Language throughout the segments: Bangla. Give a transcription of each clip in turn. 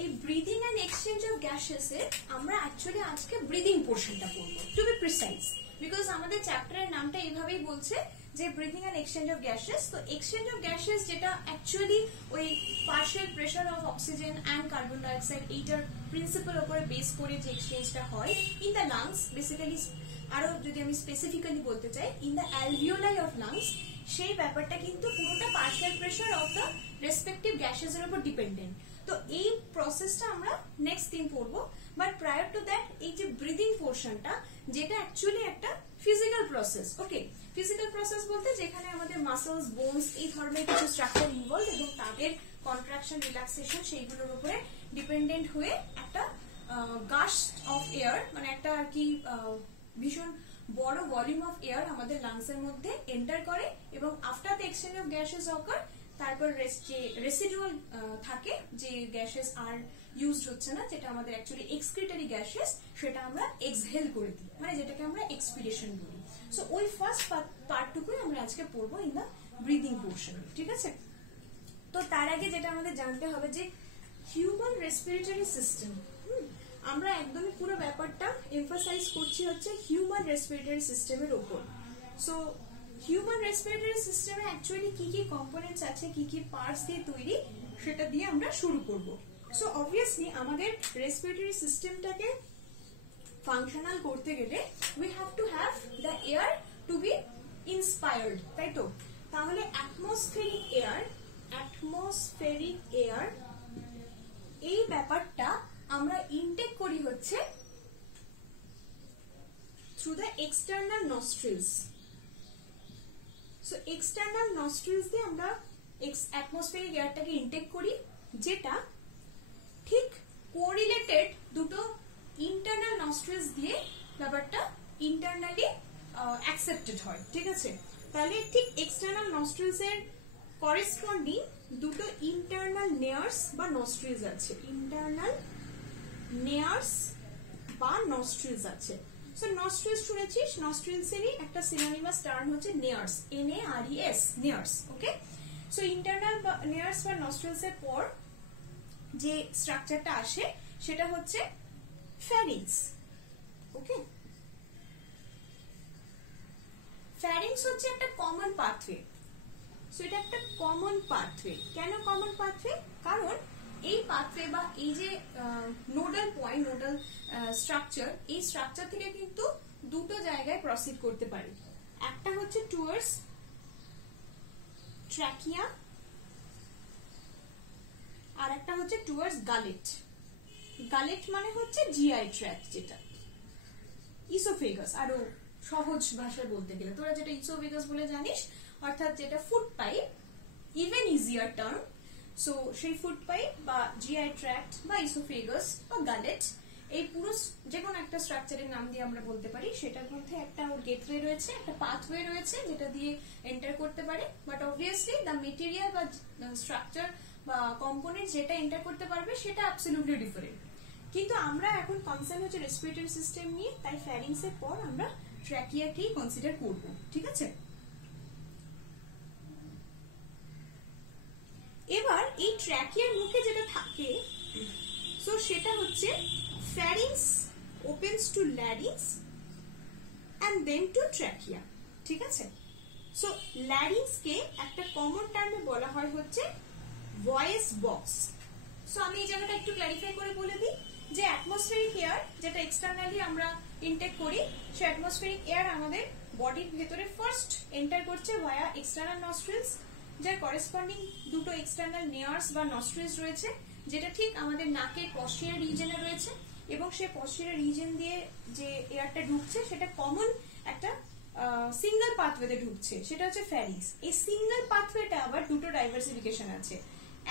এই breathing and exchange of gases এর আমরা অ্যাকচুয়ালি আজকে ব্রিদিং পোর্শনটা পড়বো, টু বি প্রিসাইজ, বিকজ আমাদের চ্যাপ্টারের নামটা এইভাবেই বলছে যে breathing and exchange of gases. তো এক্সচেঞ্জ অফ গ্যাসেস যেটা অ্যাকচুয়ালি ওই partial pressure of oxygen and carbon dioxide এইটার প্রিন্সিপাল উপরে বেস করে যে এক্সচেঞ্জটা হয় ইন দ্য লাংস, বেসিক্যালি আরো যদি আমি স্পেসিফিক্যালি বলতে চাই in the alveoli of lungs, সেই ব্যাপারটা কিন্তু পুরোটা partial pressure of the respective gases এর উপর ডিপেন্ডেন্ট। তো এই প্রসেসটা আমরা নেক্সট দিন পড়বো, বাট প্রায়র টু দ্যাট এই যে ব্রিদিং পোর্শনটা যেটা অ্যাকচুয়ালি একটা ফিজিক্যাল প্রসেস। ওকে, ফিজিক্যাল প্রসেস বলতে যেখানে আমাদের মাসলস, বোনস এই ধরনের কিছু স্ট্রাকচার ইনভলভ এবং তাদের কন্ট্রাকশন, রিল্যাক্সেশন সেইগুলোর উপরে ডিপেন্ডেন্ট হয়ে একটা গাস্ট অফ এয়ার, মানে একটা আর কি ভীষণ বড় ভলিউম অফ এয়ার আমাদের লাংস এর মধ্যে এন্টার করে এবং after the exchange of gases occur তারপর যে রেসিডুয়াল থাকে, যে গ্যাসেস আর ইউজড হচ্ছে না, যেটা আমাদের অ্যাকচুয়ালি এক্সক্রিটরি গ্যাসেস, সেটা আমরা এক্সহেল করে দিই, মানে যেটাকে আমরা এক্সপিরেশন বলি। সো ওই ফার্স্ট পার্টটুকুই আমরা আজকে পড়বো ইন দা ব্রিদিং পোর্শন। ঠিক আছে, তো তার আগে যেটা আমাদের জানতে হবে যে হিউম্যান রেসপিরেটরি সিস্টেম, আমরা একদমই পুরো ব্যাপারটা এমফাসাইজ করছি হচ্ছে হিউম্যান রেসপিরেটরি সিস্টেমের উপর। সো হিউম্যান রেসপিরেটরি সিস্টেমে অ্যাকচুয়ালি কি কি কম্পোনেন্টস আছে, কি কি পার্টস দিয়ে তৈরি, সেটা দিয়ে আমরা শুরু করব। সো অবভিয়াসলি আমাদের রেসপিরেটরি সিস্টেমটাকে ফাংশনাল করতে গেলে we have to have the air to be inspired, তাই তো? তাহলে অ্যাটমসফেরিক এয়ার এই ব্যাপারটা আমরা ইনটেক করি হচ্ছে through the external nostrils. So external nostrils দিয়ে আমরা অ্যাটমসফেরিক এয়ারটাকে ইনটেক করি, যেটা ঠিক কোরিলেটেড দুটো ইন্টারনাল নস্ট্রিলস দিয়ে ব্যাপারটা ইন্টারনালি অ্যাকসেপ্টেড হয়। ঠিক আছে, তাহলে ঠিক এক্সটার্নাল নস্ট্রিলস এর করেসপন্ডিং দুটো ইন্টারনাল নেয়ার্স বা নস্ট্রিলস আছে, ইন্টারনাল নেয়ার্স বা নস্ট্রিলস আছে। সো নস্ট্রিলস শুনেছিস, নস্ট্রিলস এরই একটা সিনোনিমাস টার্ম হচ্ছে নেয়ার্স, NARES, নেয়ার্স। ওকে, সো ইন্টারনাল নেয়ার্স বা নস্ট্রিলস এর পর যে স্ট্রাকচারটা আসে সেটা হচ্ছে ফ্যারিংস। ওকে, ফ্যারিংস হচ্ছে একটা কমন পাথওয়ে। সো এটা একটা কমন পাথওয়ে। কেন কমন পাথওয়ে? কারণ এই পাথওয়ে বা এই যে নোডাল পয়েন্ট, নোডাল স্ট্রাকচার, এই স্ট্রাকচার থেকে কিন্তু দুটো জায়গায় প্রসিড করতে পারে। একটা হচ্ছে টুয়ার্ডস ট্র্যাকিয়া, আর একটা হচ্ছে টুয়ার্ডস গালেট। গালেট মানে হচ্ছে জিআই ট্র্যাক্ট, যেটা ইসোফেগাস, আরো সহজ ভাষায় বলতে গেলে তোরা যেটা ইসোফেগাস বলে জানিস, অর্থাৎ যেটা food pipe, even easier term. So সেই ফুড পাইপ বা জিআই ট্র্যাক্ট বা ইসোফেগাস বা গালেট, এই পুরো যে কোনো একটা স্ট্রাকচারের নাম দিয়ে আমরা বলতে পারি, সেটার মধ্যে একটা গেটওয়ে রয়েছে, একটা পাথওয়ে রয়েছে যেটা দিয়ে এন্টার করতে পারে। বাট অবভিয়াসলি দ্য মেটেরিয়াল বা স্ট্রাকচার বা কম্পোনেন্ট যেটা এন্টার করতে পারবে সেটা অ্যাবসলিউটলি ডিফারেন্ট। কিন্তু আমরা এখন কনসার্ন হচ্ছে রেসপিরেটরি সিস্টেম নিয়ে, তাই ফ্যারিংস এর পর আমরা ট্র্যাকিয়াকেই কনসিডার করব। ঠিক আছে, এবার এই ট্র্যাকিয়ার মুখে যেটা থাকে, সো সেটা হচ্ছে pharynx opens to larynx and then to trachea. ঠিক আছে, সো ল্যারিংস কে একটা কমন টার্মে বলা হয় হচ্ছে ভয়েস বক্স। সো আমি এই জায়গাটা একটু ক্ল্যারিফাই করে বলে দিই যে অ্যাটমসফেরিক এয়ার যেটা এক্সটার্নালি আমরা ইনটেক করি, সে অ্যাটমসফেরিক এয়ার আমাদের বডির ভেতরে ফার্স্ট এন্টার করছে ভায়া এক্সটার্নাল নস্ট্রিলস, যার করেসপন্ডিং দুটো এক্সটার্নাল নেয়ার্স বা নস্ট্রিলস রয়েছে, যেটা ঠিক আমাদের নাকের পশ্চিমের রিজনে রয়েছে, এবং সে পশ্চিমের রিজন দিয়ে যে এয়ারটা ঢুকছে সেটা কমন একটা সিঙ্গেল পাথওয়েতে ঢুকছে, সেটা হচ্ছে ফ্যারিংস। এই সিঙ্গেল পাথওয়েটা আবার দুটো ডাইভার্সিফিকেশন আছে।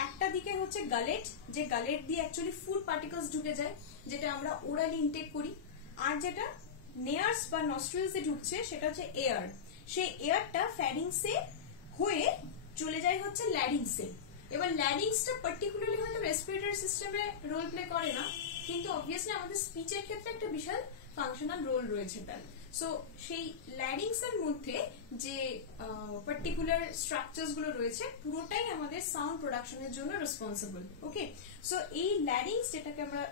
একটা দিকে হচ্ছে গালেট, যে গালেট দিয়ে অ্যাকচুয়ালি ফুড পার্টিকলস ঢুকে যায়, যেটা আমরা ওরালি ইনটেক করি। আর যেটা নেয়ার্স বা নস্ট্রিলস এ ঢুকছে সেটা হচ্ছে এয়ার, সেই এয়ারটা ফ্যারিংসে হয়ে চলে যায় হচ্ছে ল্যারিংসে। এবার ল্যারিংসটা পার্টিকুলারলি হয়তো রেসপিরেটরি সিস্টেমে রোল প্লে করে না, কিন্তু অবভিয়াসলি আমাদের স্পিচের ক্ষেত্রে একটা বিশাল ফাংশনাল রোল রয়েছে তার। সো সেই ল্যারিংস এর মধ্যে যে পার্টিকুলার স্ট্রাকচারস গুলো রয়েছে পুরোটাই আমাদের সাউন্ড প্রোডাকশনের জন্য রেসপন্সিবল। ওকে, সো এই ল্যারিংস যেটাকে আমরা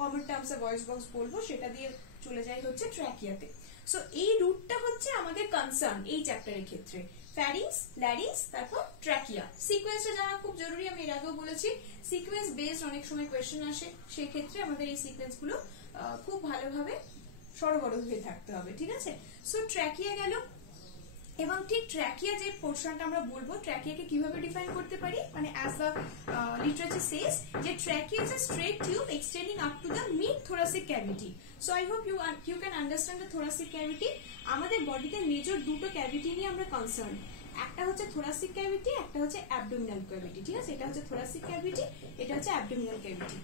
কমন টার্মসে ভয়েস বক্স বলবো সেটা দিয়ে চলে যায় হচ্ছে ট্র্যাকিয়াতে। সো এই রুটটা হচ্ছে আমাদের কনসার্ন এই চ্যাপ্টারের ক্ষেত্রে, ফ্যারিংস, ল্যারিংস, তারপর ট্র্যাকিয়া। সিকোয়েন্সটা জানা খুব জরুরি, আমি এর আগেও বলেছি। সিকোয়েন্স বেসড অনেক সময় কোয়েশ্চেন আসে, সেই ক্ষেত্রে আমাদের এই সিকোয়েন্স গুলো খুব ভালোভাবে সরবরাহ হয়ে থাকতে হবে, ঠিক আছে। সো ট্র্যাকিয়া গেল, এবং ঠিক ট্র্যাকিয়া যে পোর্শনটা আমরা বলবো, ট্র্যাকিয়াকে কিভাবে ডিফাইন করতে পারি, মানে অ্যাজ দ্য লিটারেচার সেজ যে trachea is a straight tube extending up to the mid thoracic cavity. So I hope you can understand the thoracic cavity. আমাদের বডিতে মেজর দুটো ক্যাভিটি নিয়ে আমরা কনসার্ন, একটা হচ্ছে থোরাসিক ক্যাভিটি, একটা হচ্ছে অ্যাবডোমিনাল ক্যাভিটি, ঠিক আছে। এটা হচ্ছে থোরাসিক ক্যাভিটি, এটা হচ্ছে abdominal cavity.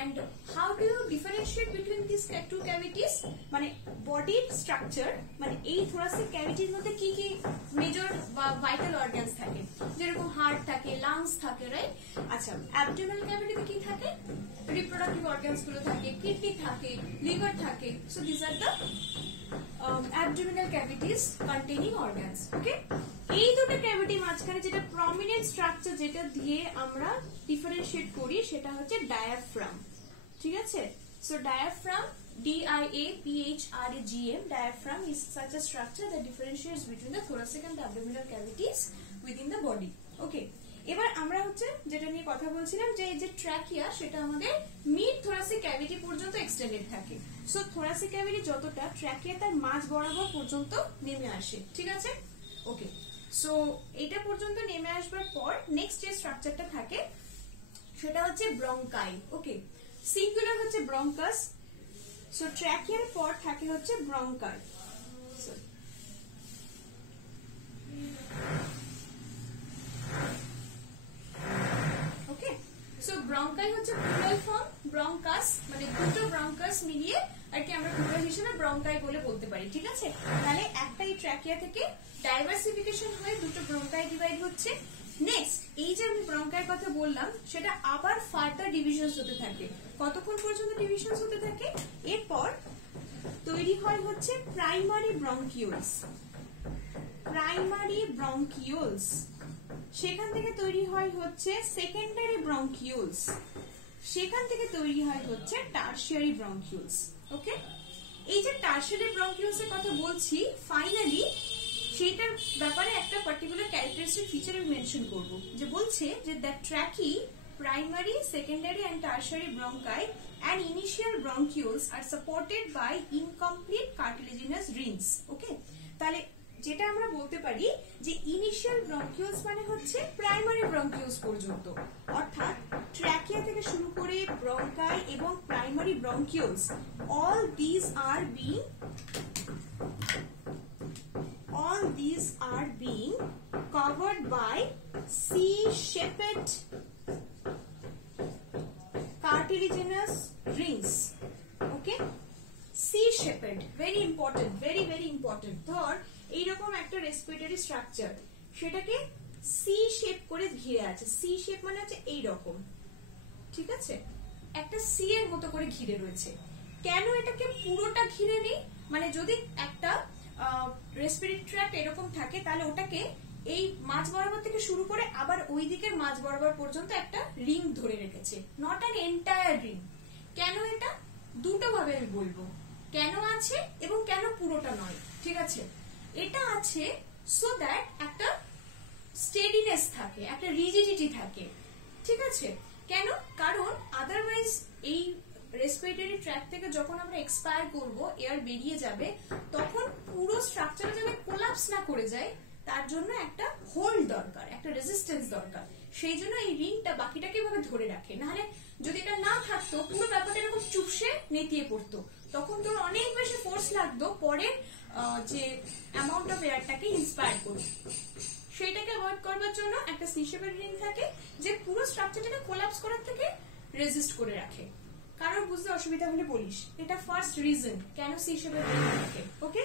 And how do you differentiate between this two cavities, মানে বডির স্ট্রাকচার, মানে এই থোরাসিক ক্যাভিটির মধ্যে কি কি মেজর বা ভাইটাল অর্গানস থাকে, যেরকম হার্ট থাকে, লাংস থাকে, রাইট। আচ্ছা, অ্যাবডোমিনাল ক্যাভিটিতে কি থাকে, রিপ্রোডাক্টিভ অর্গানস গুলো থাকে, কিডনি থাকে, লিভার থাকে। So this are the abdominal cavities containing organs. Okay, এই দুটো ক্যাভিটি মাঝখানে যেটা প্রমিনেন্ট স্ট্রাকচার যেটা দিয়ে আমরা ডিফারেন্সিয়েট করি সেটা হচ্ছে ডায়াফ্রাম, ঠিক আছে। So diaphragm, DIAPHRAGM, diaphragm is such a structure that differentiates between the thoracic and the abdominal cavities within the body. Okay, এবার আমরা হচ্ছে যেটা নিয়ে কথা বলছিলাম যে এই যে ট্র্যাকিয়া সেটা আমাদের মিড থোরাসিক ক্যাভিটি পর্যন্ত এক্সটেন্ডেড থাকে। সো থোরাসিক ক্যাভিটি যতটা, ট্র্যাকিয়া তার মাঝ বরাবর পর্যন্ত নেমে আসে, ঠিক আছে। ওকে, সো এটা পর্যন্ত নেমে আসবার পর নেক্সট যে স্ট্রাকচারটা থাকে সেটা হচ্ছে ব্রঙ্কাই। ওকে, সিঙ্গুলার হচ্ছে ব্রঙ্কাস। সো ট্র্যাকিয়ার পর থাকে হচ্ছে ব্রঙ্কাই। ব্রঙ্কাই হচ্ছে প্লুরাল ফর্ম, ব্রঙ্কাস মানে দুটো ব্রঙ্কাস মিলিয়ে আর কি আমরা প্লুরাল হিসেবে ব্রঙ্কাই বলে বলতে পারি, ঠিক আছে। তাহলে একটাই ট্র্যাকিয়া থেকে ডাইভার্সিফিকেশন হয়ে দুটো ব্রঙ্কাই ডিভাইড হচ্ছে। নেক্সট এই যে আমি ব্রঙ্কাইয়ের কথা বললাম সেটা আবার ফার্দার ডিভিশনস হতে থাকে। কতক্ষণ পর্যন্ত ডিভিশনস হতে থাকে? এরপর তৈরি হয় হচ্ছে প্রাইমারি ব্রঙ্কিউলস, প্রাইমারি ব্রঙ্কিউলস, সেখান থেকে তৈরি হয় হচ্ছে সেকেন্ডারি ব্রঙ্কিউলস, সেখান থেকে তৈরি হয় হচ্ছে টারশিয়ারি ব্রঙ্কিউলস। ওকে, এই যে টারশিয়ারি ব্রঙ্কিউলস এর কথা বলছি, ফাইনালি সেটার ব্যাপারে একটা পার্টিকুলার ক্যারেক্টারিস্টিক ফিচার আমি মেনশন করব, যে বলছে যে the ট্র্যাকি, primary, secondary and tertiary bronchi and initial bronchioles are supported by incomplete cartilaginous rings. Okay, তাহলে যেটা আমরা বলতে পারি যে ইনিশিয়াল ব্রঙ্কিউলস মানে হচ্ছে প্রাইমারি ব্রঙ্কিউলস পর্যন্ত, অর্থাৎ ট্র্যাকিয়া থেকে শুরু করে ব্রঙ্কাই এবং primary ব্রঙ্কিউলস, all these are being covered by C-shaped cartilaginous rings. Okay, C-shaped, very important, very very important. ধর এইরকম একটা রেসপিরেটরি স্ট্রাকচার, সেটাকে সি শেপ করে ঘিরে আছে। সি শেপ মানে হচ্ছে এইরকম, ঠিক আছে, একটা সি এর মতো করে ঘিরে রয়েছে। কেন এটাকে পুরোটা ঘিরে নেই? মানে যদি একটা রেসপিরেটরি ট্র্যাক্ট এরকম থাকে তাহলে ওটাকে এই মাঝ বরাবর থেকে শুরু করে আবার ওই দিকের মাঝ বরাবর পর্যন্ত একটা রিং ধরে রেখেছে, নট অ্যান এন্টায়ার রিং। কেন এটা? দুটো ভাবে আমি বলবো, কেন আছে এবং কেন পুরোটা নয়, ঠিক আছে। এটা আছে সো দ্যাট একটা স্টেডিনেস থাকে, একটা রিজিডিটি থাকে, ঠিক আছে। কেন? কারণ আদারওয়াইজ এই রেসপিরেটরি ট্র্যাক থেকে যখন আমরা এক্সপায়ার করব, এয়ার বেরিয়ে যাবে, তখন পুরো স্ট্রাকচার যাতে কোলাপস না করে যায় তার জন্য একটা হোল্ড দরকার, একটা রেজিস্ট্যান্স দরকার। সেই জন্য এই রিংটা বাকিটাকে এভাবে ধরে রাখে, নাহলে যদি এটা না থাকতো পুরো ব্যাপারটা এরকম চুপসে নেতিয়ে পড়তো, তখন তোর অনেক বেশি ফোর্স লাগতো পরের যে অ্যামাউন্ট অফ এয়ারটাকে ইন্সপায়ার করবে। সেইটাকে অ্যাভয়েড করবার জন্য একটা সি শেপের রিং থাকে যে পুরো স্ট্রাকচারটাকে কোলাপস করার থেকে রেজিস্ট করে রাখে। কারোর বুঝতে অসুবিধা হলে বলিস। এটা ফার্স্ট রিজন কেন সি শেপের রিং থাকে। ওকে,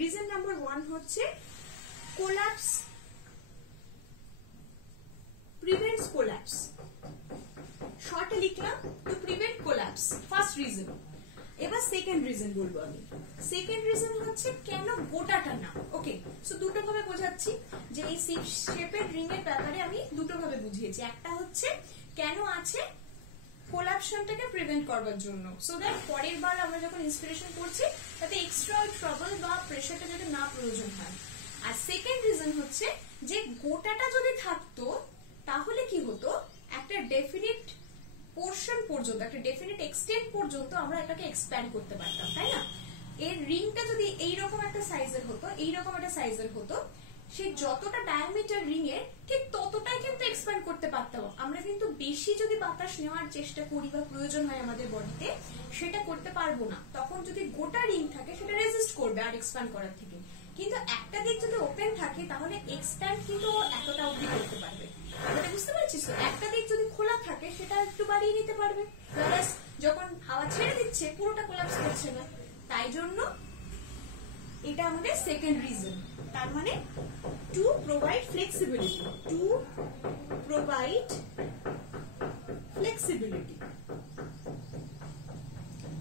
রিজন নাম্বার 1 হচ্ছে কোলাপস, প্রিভেন্টস কোলাপস। শর্টে লিখলাম to prevent collapse, first reason. এবার এবার সেকেন্ড রিজন বলবো আমি। সেকেন্ড রিজন হচ্ছে কেন গোটাটা না। ওকে, সো দুটো ভাবে বোঝাচ্ছি যে এই সি শেপের রিং এর ব্যাপারে আমি দুটো ভাবে বুঝিয়েছি। একটা হচ্ছে কেন আছে কোলাপশনটাকে প্রিভেন্ট করবার জন্য, সো দ্যাট পরের বার আমরা যখন ইন্সপিরেশন করছি তাতে এক্সট্রা ট্রাবল বা প্রেশারটা যাতে না প্রয়োজন হয়। আর সেকেন্ড রিজন হচ্ছে যে গোটাটা যদি থাকতো তাহলে কি হতো, একটা ডেফিনিট পোর্শন পর্যন্ত, একটা ডেফিনিট এক্সটেন্ট পর্যন্ত আমরা এটাকে এক্সপ্যান্ড করতে পারতাম, তাই না? এর রিংটা যদি এইরকম একটা সাইজের হতো, এইরকম একটা সাইজের হতো, সে যতটা ডায়ামিটার রিং এর ঠিক ততটাই কিন্তু এক্সপ্যান্ড করতে পারতাম আমরা। কিন্তু বেশি যদি বাতাস নেওয়ার চেষ্টা করি বা প্রয়োজন হয় আমাদের বডিতে, সেটা করতে পারবো না। তখন যদি গোটা রিং থাকে সেটা রেজিস্ট করবে আর এক্সপ্যান্ড করার থেকে। কিন্তু একটা দিক যদি ওপেন থাকে তাহলে এক্সপ্যান্ড কিন্তু এতটা অবধি করতে পারবে। এটা বুঝতে পারছিস তো? একটা দিক যদি খোলা থাকে সেটা একটু বাড়িয়ে নিতে পারবে, যখন হাওয়া ছেড়ে দিচ্ছে পুরোটা কোলাপস করছে না। তাই জন্য এটা আমাদের সেকেন্ড রিজন। তার মানে to provide flexibility, to provide flexibility.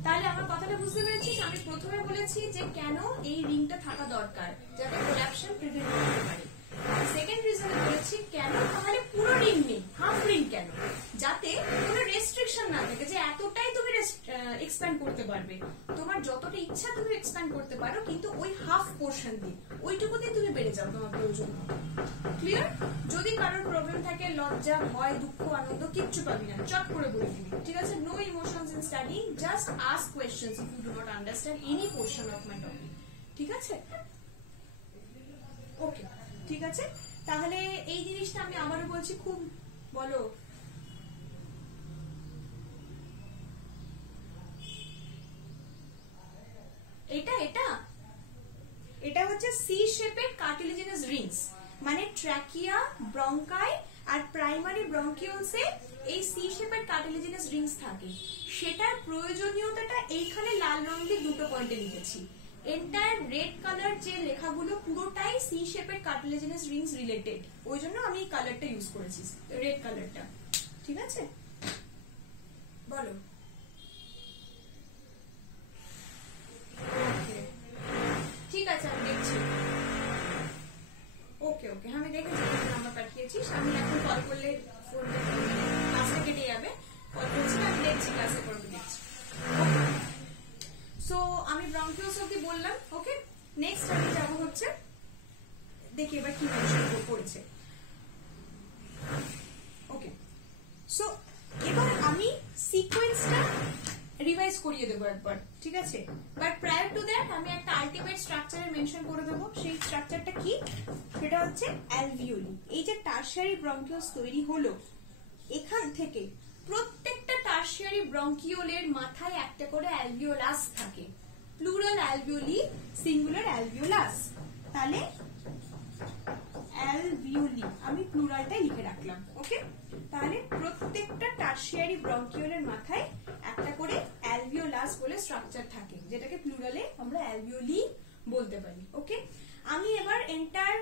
তাহলে আমার কথাটা বুঝতে পেরেছিস? আমি প্রথমে বলেছি যে কেন এই রিংটা থাকা দরকার, যাতে কোলাপশন প্রিভেন্ট করতে পারে। সেকেন্ড রিজনে বলেছি কেন তাহলে পুরো রিং নেই, হাফ রিং কেন, যাতে কোনো রেস্ট্রিকশন না থাকে যে এতটাই তুমি এক্সপ্যান্ড করতে পারবে। তোমার যতটা ইচ্ছা তুমি এক্সপ্যান্ড করতে পারো, কিন্তু ওই হাফ পোর্শন দিয়ে, ওইটুকুতেই তুমি বেড়ে যাও তোমার প্রয়োজন। ক্লিয়ার? যদি কারোর প্রবলেম থাকে, লজ্জা, ভয়, দুঃখ, আনন্দ কিচ্ছু পাবি না, চট করে বলে দিবি, ঠিক আছে? No emotions in studying, just ask questions if you do not understand any portion of my topic, ঠিক আছে? ওকে, ঠিক আছে। তাহলে এই জিনিসটা আমি আবারও বলছি, খুব বলো এটা এটা এটা হচ্ছে সি শেপের কার্টিলেজিনাস রিংস, মানে ট্র্যাকিয়া, ব্রঙ্কাই আর প্রাইমারি ব্রঙ্কিওলসে এই সি শেপের কার্টিলেজিনাস রিংস থাকে। সেটার প্রয়োজনীয়তাটা এইখানে লাল রং দিয়ে দুটো পয়েন্টে লিখেছি। এন্টায়ার রেড কালার যে লেখাগুলো পুরোটাই সি শেপের কার্টিলেজিনাস রিংস রিলেটেড, ওই জন্য আমি এই কালারটা ইউজ করেছি, রেড কালারটা, ঠিক আছে? বলো। ঠিক আছে, আমি দেখছি। ওকে ওকে, আমি দেখেছি নাম্বার পাঠিয়েছিস। আমি এখন কল করলে ক্লাসে কেটে যাবে, কল করছি না, আমি দেখছি ক্লাসে করবে, দেখছি। সো আমি ব্রঙ্কিওস অব্দি বললাম। ওকে, নেক্সট আমি যাবো হচ্ছে, দেখি এবার কি পড়েছে। ওকে, সো এবার আমি সিকোয়েন্সটা রিভাইজ করিয়ে দেবো একবার, ঠিক আছে? বাট প্রায়ার টু দ্যাট আমি একটা আলটিমেট স্ট্রাকচারে মেনশন করে দেবো। সেই স্ট্রাকচারটা কি? সেটা হচ্ছে অ্যালভিওলি। এই যে টারশিয়ারি ব্রঙ্কিওলস তৈরি হলো, এখান থেকে প্রত্যেকটা টারশিয়ারি ব্রঙ্কিওলের মাথায় একটা করে অ্যালভিওলাস থাকে। Plural alveoli, singular alveolus. তাহলে অ্যালভিওলি আমি প্লুরালটাই লিখে রাখলাম। ওকে, তাহলে প্রত্যেকটা টারশিয়ারি ব্রঙ্কিওলের মাথায় একটা করে অ্যালভিওলাস বলে স্ট্রাকচার থাকে, যেটাকে প্লুরালে আমরা অ্যালভিওলি বলতে পারি। ওকে, আমি এবার এন্টায়ার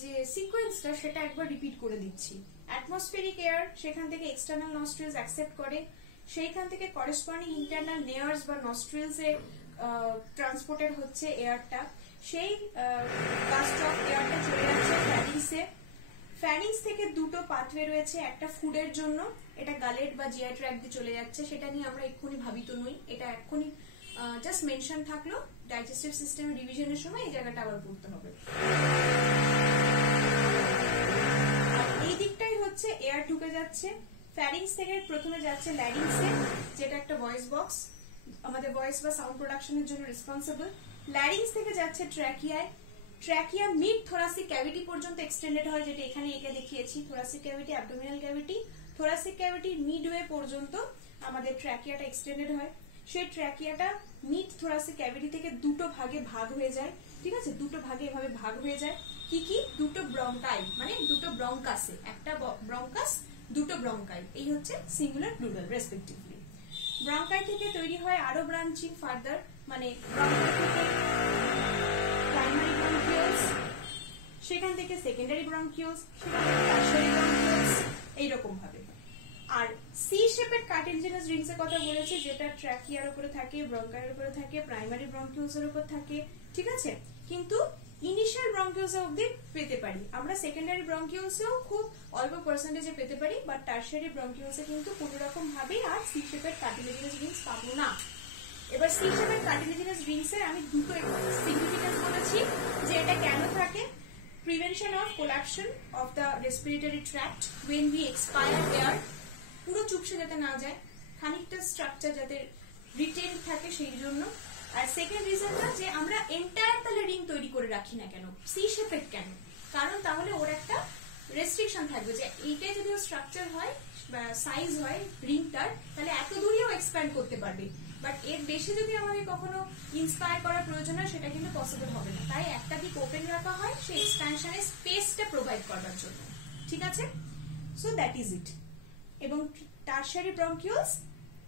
যে সিকোয়েন্সটা সেটা একবার রিপিট করে দিচ্ছি। অ্যাটমসফেরিক এয়ার সেখান থেকে এক্সটার্নাল নস্ট্রিলস অ্যাকসেপ্ট করে, সেইখান থেকে করেসপন্ডিং ইন্টারনাল নেয়ার্স বা নস্ট্রিলস এ ট্রান্সপোর্টেড হচ্ছে এয়ারটা, সেই কাস্ট অফ এয়ারটা চলে যাচ্ছে ফ্যারিংসে। ফ্যারিংস থেকে দুটো পাথওয়ে রয়েছে, একটা ফুডের জন্য, এটা গালেট বা জিআই ট্র্যাক্ট দিয়ে চলে যাচ্ছে, সেটা নিয়ে আমরা এক্ষুনি ভাবিত নই, এটা এক্ষুনি জাস্ট মেনশন থাকলো। ডাইজেস্টিভ সিস্টেম রিভিশনের সময় এই জায়গাটা আবার পড়তে হবে। আর এই দিকটাই হচ্ছে এয়ার ঢুকে যাচ্ছে। ফ্যারিংস থেকে প্রথমে যাচ্ছে ল্যারিংসে, যেটা একটা ভয়েস বক্স, আমাদের ভয়েস বা সাউন্ড প্রোডাকশনের জন্য রেসপন্সিবল। ল্যারিংস থেকে যাচ্ছে ট্র্যাকিয়ায়, ট্র্যাকিয়া মিড থোরাসিক ক্যাভিটি পর্যন্ত এক্সটেন্ডেড হয়, যেটা এখানে এঁকে দেখিয়েছি। Thoracic cavity, abdominal cavity, thoracic ক্যাভিটির মিডওয়ে পর্যন্ত আমাদের ট্র্যাকিয়াটা এক্সটেন্ডেড হয়। সেই ট্র্যাকিয়াটা মিড থোরাসিক ক্যাভিটি থেকে দুটো ভাগে ভাগ হয়ে যায়, ঠিক আছে? দুটো ভাগে এভাবে ভাগ হয়ে যায়। কি কি? দুটো ব্রঙ্কাই, মানে দুটো ব্রঙ্কাসে, একটা ব্রঙ্কাস, দুটো ব্রঙ্কাই, এই হচ্ছে সিঙ্গুলার প্লুরাল রেসপেক্টিভলি। ব্রঙ্কাই থেকে তৈরি হয় আরো ব্রাঞ্চিং ফার্দার, মানে ব্রঙ্কাই থেকে প্রাইমারি ব্রঙ্কিওলস, সেখান থেকে সেকেন্ডারি ব্রঙ্কিওলস, সেখান থেকে টারশিয়ারি ব্রঙ্কিওলস, এইরকম ভাবে। আর সি শেপের কার্টিলেজিনাস রিংস এর কথা বলেছি, যেটা ট্র্যাকিয়ার উপরে থাকে, ব্রঙ্কাইয়ের উপরে থাকে, প্রাইমারি ব্রঙ্কিউলস এর উপর থাকে, ঠিক আছে। কিন্তু ইনিশিয়াল ব্রঙ্কিউলস অবধি পেতে পারি আমরা, সেকেন্ডারি ব্রঙ্কিউলসেও খুব অল্প পার্সেন্টেজে পেতে পারি, বাট টারশিয়ারি ব্রঙ্কিউলসে কিন্তু কোনো রকম ভাবে আর সি শেপের কার্টিলেজিনাস রিংস পাবো না। এবার সি শেপের কার্টিলেজিনাস রিংস এর আমি দুটো সিগনিফিকেন্স বলেছি যে এটা কেন থাকে। Prevention of collapsion of the respiratory tract when we expire air, পুরো চুপসে যাতে না যায়, খানিকটা স্ট্রাকচার যাতে রিটেন থাকে সেই জন্য। আর সেকেন্ড রিজনটা যে আমরা এন্টায়ার তাহলে রিং তৈরি করে রাখি না কেন, সি শেপের কেন, কারণ তাহলে ওর একটা রেস্ট্রিকশন থাকবে যে এইটাই যদি স্ট্রাকচার হয় বা সাইজ হয় রিংটার, তাহলে এত দূরেও এক্সপ্যান্ড করতে পারবে, বাট এর বেশি যদি আমাদের কখনো ইন্সপায়ার করার প্রয়োজন হয় সেটা কিন্তু পসিবল হবে না। তাই একটা দিক ওপেন রাখা হয় সেই এক্সপ্যানশনের স্পেসটা প্রোভাইড করার জন্য, ঠিক আছে। So that is it. এবং tertiary bronchioles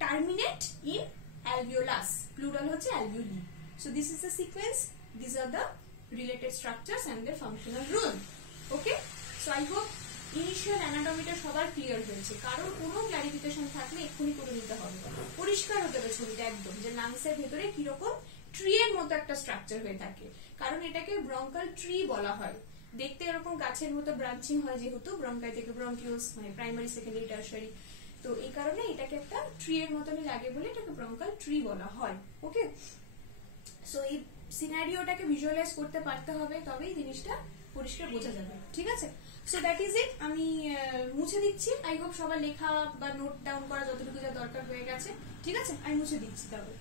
terminate in alveolus, plural হচ্ছে alveoli. So this is the sequence, these are the related structures and their functional role. Okay, so I hope initial anatomy টা সবার ক্লিয়ার হয়েছে, কারণ কোনো ক্লারিফিকেশন থাকলে এক্ষুনি করে নিতে হবে, পরিষ্কার হতে হবে ছবিটা একদম, যে লাংসের ভেতরে কিরকম ট্রি এর মতো একটা স্ট্রাকচার হয়ে থাকে, কারণ এটাকে ব্রঙ্কাল ট্রি বলা হয়। দেখতে এরকম গাছের মতো ব্রাঞ্চিং হয়, যেহেতু ব্রঙ্কাই থেকে ব্রঙ্কিউলস মানে প্রাইমারি, সেকেন্ডারি, টারশিয়ারি, তো এই কারণে এটাকে একটা ট্রি এর মতনই লাগে বলে এটাকে ব্রঙ্কাল ট্রি বলা হয়। ওকে, সো এই সিনারিওটাকে ভিজুয়ালাইজ করতে পারতে হবে, তবেই জিনিসটা পরিষ্কার বোঝা যাবে, ঠিক আছে। সো দ্যাট ইজ ইট। আমি মুছে দিচ্ছি। আই হোপ সবার লেখা বা নোট ডাউন করা যতটুকু যা দরকার হয়ে গেছে, ঠিক আছে। আমি মুছে দিচ্ছি তাহলে।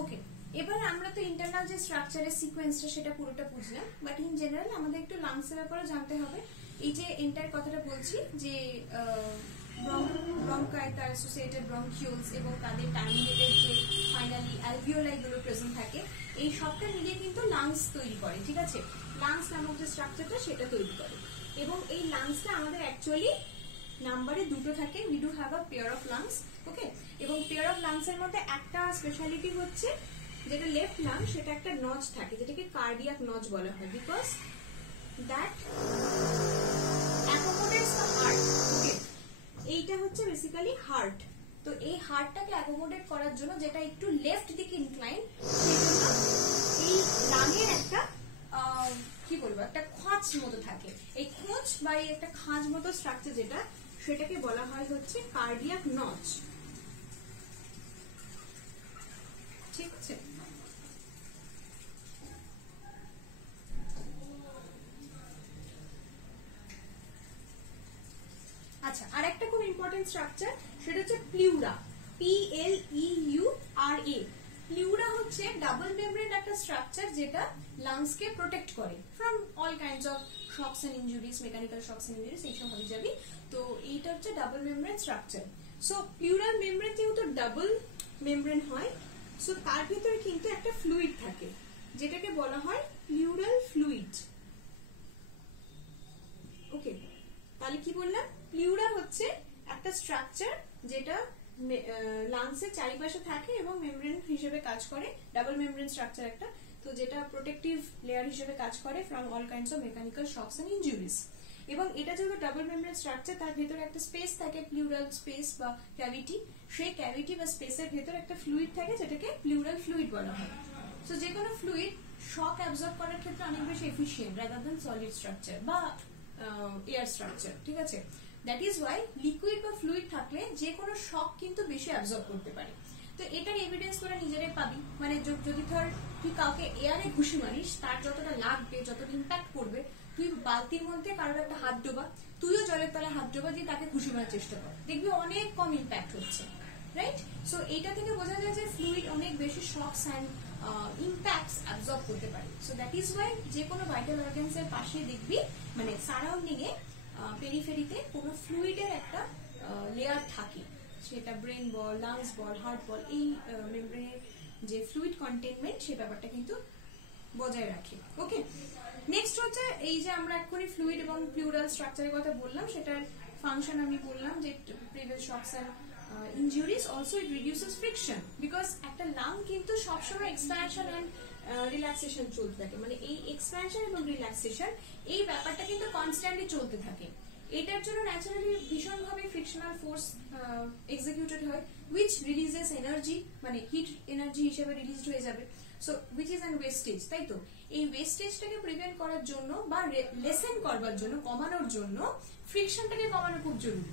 ওকে, এবার আমরা তো ইন্টারনাল যে স্ট্রাকচারের সিকোয়েন্সটা সেটা পুরোটা বুঝলাম, বাট ইন জেনারেল আমাদের একটু লাংসের ব্যাপারে জানতে হবে। এই যে এন্টার কথাটা বলছি যে ব্রঙ্কাই, তার অ্যাসোসিয়েটেড ব্রঙ্কিউলস এবং তাদের টার্মিনেটেড যে ফাইনালি অ্যালভিওলাই গুলো প্রেজেন্ট থাকে, এই সবটা মিলিয়ে কিন্তু লাংস তৈরি করে, ঠিক আছে। লাংস নামক যে স্ট্রাকচারটা সেটা তৈরি করে, এবং এই লাংসটা আমাদের অ্যাকচুয়ালি নাম্বারে দুটো থাকে। We do have a pair of lungs, okay. এবং পেয়ার অফ লাংস এর মধ্যে একটা স্পেশালিটি হচ্ছে যেটা লেফট লাং, সেটা একটা নচ থাকে যেটাকে কার্ডিয়াক নচ বলা হয়, বিকজ দ্যাট অ্যাকোমোডেটস দ্য হার্ট। ওকে, এইটা হচ্ছে বেসিক্যালি হার্ট। তো এই হার্টটাকে অ্যাকোমোডেট করার জন্য, যেটা একটু লেফট দিকে ইনক্লাইন, সেজন্য এই লাংয়ের একটা কি বলবো একটা খোঁজ মতো থাকে। এই খোঁজ বা এই একটা খাঁজ মতো স্ট্রাকচার যেটা, সেটাকে বলা হয় হচ্ছে কার্ডিয়াক নচ, ঠিক আছে। আচ্ছা, আর একটা খুব ইম্পর্টেন্ট স্ট্রাকচার, সেটা হচ্ছে প্লিউরা, PLEURA। প্লিউরা হচ্ছে ডাবল মেমব্রেন একটা স্ট্রাকচার যেটা লাংসকে প্রোটেক্ট করে from all kinds of shocks and injuries, mechanical shocks and injuries, এইসব হয়ে যাবে। তো এইটা হচ্ছে double membrane structure. So pleural membrane যেহেতু ডাবল মেমব্রেন হয়, সো তার ভিতরে কিন্তু একটা ফ্লুইড থাকে যেটাকে বলা হয় প্লিউরাল ফ্লুইড। ওকে, তাহলে কি বললাম, প্লিউরা হচ্ছে একটা স্ট্রাকচার যেটা লাংসের চারিপাশে থাকে এবং মেমব্রেন হিসেবে কাজ করে, ডাবল মেমব্রেন স্ট্রাকচার একটা, তো যেটা প্রোটেক্টিভ লেয়ার হিসেবে কাজ করে from all kinds of mechanical shocks and injuries. এবং এটা যেহেতু ডাবল মেমব্রেন স্ট্রাকচার, তার ভেতরে একটা স্পেস থাকে, প্লিউরাল স্পেস বা ক্যাভিটি। সেই ক্যাভিটি বা স্পেসের ভেতরে একটা ফ্লুইড থাকে যেটাকে প্লিউরাল ফ্লুইড বলা হয়। সো যে কোনো ফ্লুইড শক অ্যাবজর্ব করার ক্ষেত্রে অনেক বেশি efficient rather than solid structure বা এয়ার স্ট্রাকচার, ঠিক আছে। দ্যাট ইজ ওয়াই লিকুইড বা ফ্লুইড থাকলে যে কোনো শক কিন্তু বেশি অ্যাবজর্ব করতে পারে। তো এটার এভিডেন্স তোরা নিজেরাই পাবি, মানে যদি ধর তুই কাউকে এয়ারে ঘুষি মারিস, তার যতটা লাগবে, যতটা ইম্প্যাক্ট করবে, তুই বালতির মধ্যে কারোর একটা হাত ডোবা, তুইও জলের তলায় হাত ডোবা দিয়ে তাকে খুশি করার চেষ্টা কর, দেখবি অনেক কম ইম্প্যাক্ট হচ্ছে, রাইট? সো এইটা থেকে বোঝা যায় যে ফ্লুইড অনেক বেশি শকস অ্যান্ড ইম্প্যাক্টস অ্যাবজর্ব করতে পারে। সো দ্যাট ইজ ওয়াই যে কোনো ভাইটাল অর্গানস এর পাশে দেখবি মানে সারাউন্ডিং এ পেরিফেরিতে কোনো ফ্লুইডের একটা লেয়ার থাকে, সেটা ব্রেন বল, লাংস বল, হার্ট বল, এই মেমব্রেনের যে ফ্লুইড কন্টেনমেন্ট সে ব্যাপারটা কিন্তু বজায় রাখে। ওকে, নেক্সট হচ্ছে এই যে আমরা এক্ষুনি ফ্লুইড এবং প্লুরাল স্ট্রাকচারের কথা বললাম, সেটার ফাংশন আমি বললাম যে previous shocks and injuries also it reduces friction because একটা লাং কিন্তু সবসময় এক্সপ্যানশন এন্ড রিল্যাক্সেশন চলতে থাকে, মানে এই এক্সপ্যানশন এবং রিল্যাক্সেশন এই ব্যাপারটা কিন্তু কনস্ট্যান্টলি চলতে থাকে। এটার জন্য ন্যাচারালি ভীষণভাবে ফ্রিকশনাল ফোর্স এক্সিকিউটেড হয় which releases energy, মানে হিট এনার্জি হিসেবে রিলিজড হয়ে যাবে। So which is an wastage, তাই তো? এই ওয়েস্টেজটাকে প্রিভেন্ট করার জন্য বা লেসেন করবার জন্য, কমানোর জন্য ফ্রিকশনটাকে কমানো খুব জরুরি।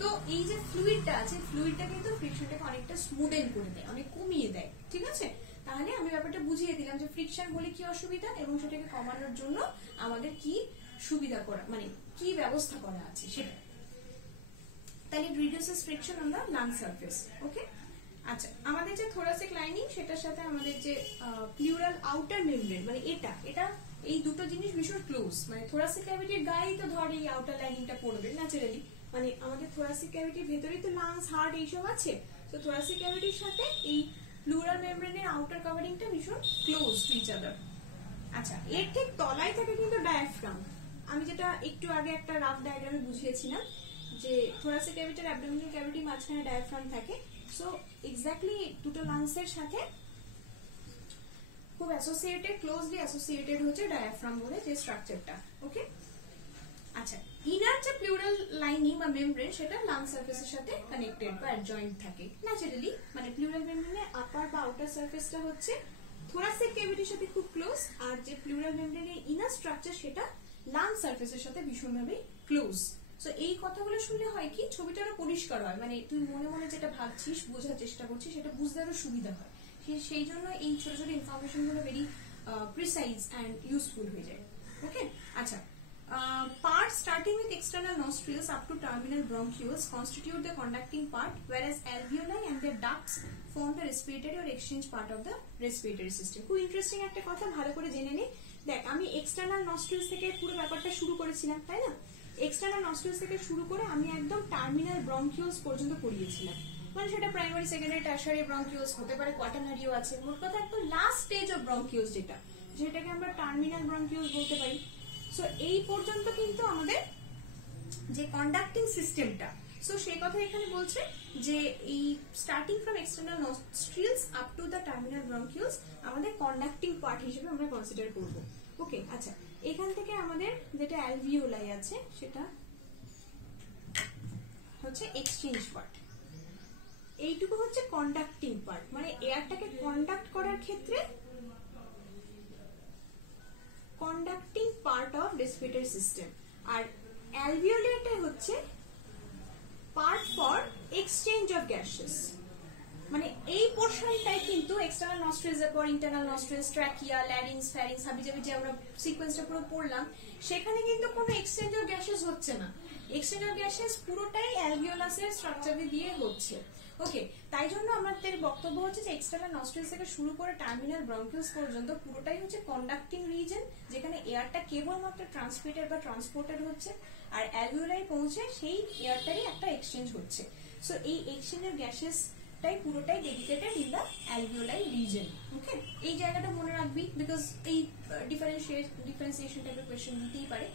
তো এই যে ফ্লুইডটা আছে, ফ্লুইডটা কিন্তু ফ্রিকশনটাকে অনেকটা স্মুদেন করে দেয়, অনেক কমিয়ে দেয়, ঠিক আছে? তাহলে আমি ব্যাপারটা বুঝিয়ে দিলাম যে ফ্রিকশন হলে কি অসুবিধা এবং সেটাকে কমানোর জন্য আমাদের কি সুবিধা করা, মানে কি ব্যবস্থা করা আছে সেটা। তাহলে reduces friction on the lung surface. Okay, আচ্ছা, আমাদের যে থোরাসিক লাইনিং সেটার সাথে আমাদের যে প্লুরাল আউটার মেমব্রেন, মানে এটা এই দুটো জিনিস ভীষণ ক্লোজ, মানে থোরাসিক ক্যাভিটির গায়েই তো ধর এই আউটার লাইনিংটা পড়বে ন্যাচারালি, মানে আমাদের থোরাসিক ক্যাভিটির ভেতরেই তো লাংস, হার্ট এইসব আছে। তো থোরাসিক ক্যাভিটির সাথে এই প্লুরাল মেমব্রেনের আউটার কভারিংটা ভীষণ ক্লোজ টু ইচ আদার। আচ্ছা, এর ঠিক তলায় থাকে কিন্তু ডায়াফ্রাম। আমি যেটা একটু আগে একটা রাফ ডায়াগ্রামে বুঝিয়েছিলাম যে থোরাসিক ক্যাভিটি আর অ্যাবডোমিনাল ক্যাভিটি মাঝখানে ডায়াফ্রাম থাকে। সো এক্স্যাক্টলি দুটো লাংসের সাথে খুব অ্যাসোসিয়েটেড, ক্লোজলি অ্যাসোসিয়েটেড হচ্ছে ডায়াফ্রাম বলে যে স্ট্রাকচারটা। ওকে, আচ্ছা, ইনার যে প্লুরাল লাইনিং বা মেমব্রেন সেটা লাং সারফেসের সাথে কানেক্টেড বা অ্যাডজয়েন্ট থাকে ন্যাচারালি, মানে প্লুরাল মেমব্রেনের আপার বা আউটার সারফেসটা হচ্ছে থোরাসিক ক্যাভিটির সাথে খুব ক্লোজ, আর যে প্লুরাল মেমব্রেনের ইনার স্ট্রাকচার সেটা লাং সারফেসের সাথে ভীষণভাবে ক্লোজ। সো এই কথাগুলো শুনলে হয় কি ছবিটা আরো পরিষ্কার হয়, মানে তুই মনে মনে যেটা ভাবছিস, বোঝার চেষ্টা করছিস, সেটা বুঝতে আরো সুবিধা হয়। সেই জন্য এই ছোট ছোট ইনফরমেশন গুলো ভেরি প্রিসাইজ অ্যান্ড ইউজফুল হয়ে যায়। ওকে, আচ্ছা, parts starting with external nostrils up to terminal bronchioles constitute the conducting part, whereas alveoli and their ducts form the respiratory or exchange part of the respiratory system. খুব ইন্টারেস্টিং একটা কথা, ভালো করে জেনে নে। দেখ, আমি এক্সটার্নাল নস্ট্রিলস থেকে পুরো ব্যাপারটা শুরু করেছিলাম, তাই না? এক্সটার্নাল নস্ট্রিলস থেকে শুরু করে আমি একদম টার্মিনাল ব্রঙ্কিওলস পর্যন্ত পড়িয়েছিলাম, মানে সেটা প্রাইমারি, সেকেন্ডারি, টারশারি ব্রঙ্কিওলস হতে পারে, কোয়াটারনারিও আছে। মোট কথা একদম লাস্ট স্টেজ অফ ব্রঙ্কিওলস যেটাকে আমরা টার্মিনাল ব্রঙ্কিওলস বলতে পারি। সো এই পর্যন্ত কিন্তু আমাদের যে কন্ডাক্টিং সিস্টেমটা, সো সেই কথা এখানে বলছে যে এই starting from external nostrils up to the terminal bronchioles আমাদের কন্ডাক্টিং পার্ট হিসেবে আমরা কনসিডার করব। ওকে, আচ্ছা, এখান থেকে আমাদের যেটা অ্যালভিওলাই আছে সেটা হচ্ছে এক্সচেঞ্জ পার্ট, এইটুকু হচ্ছে কন্ডাক্টিং পার্ট, মানে এয়ারটাকে কন্ডাক্ট করার ক্ষেত্রে conducting part of respiratory system. আর অ্যালভিওলাইটা হচ্ছে part for exchange of gases, মানে এই পোর্শনটাই কিন্তু এক্সটার্নাল নস্ট্রিলস এর পর internal nostrils, trachea, larynx, pharynx, হাবিজাবি যে আমরা সিকোয়েন্সটা পুরো পড়লাম, সেখানে কিন্তু কোনো এক্সচেঞ্জ অফ গ্যাসেস হচ্ছে না। এক্সচেঞ্জ অফ গ্যাসেস পুরোটাই অ্যালভিওলাসের স্ট্রাকচার দিয়ে হচ্ছে। ওকে, তাই জন্য আমাদের বক্তব্য হচ্ছে যে এক্সটার্নাল নস্ট্রিলস থেকে শুরু করে টার্মিনাল ব্রঙ্কিওলস পর্যন্ত পুরোটাই হচ্ছে কন্ডাক্টিং রিজন, যেখানে এয়ারটা কেবলমাত্র ট্রান্সমিটেড বা ট্রান্সপোর্টেড হচ্ছে, আর অ্যালভিওলাই পৌঁছে সেই এয়ারটারই একটা এক্সচেঞ্জ হচ্ছে। সো এই এক্সচেঞ্জ অফ গ্যাসেস পুরোটাই dedicated in the alveoli region. Okay, এই জায়গাটা মনে রাখবি, বিকজ এই ডিফারেন্সিয়েশন টাইপের কোয়েশ্চেন দিতেই পারে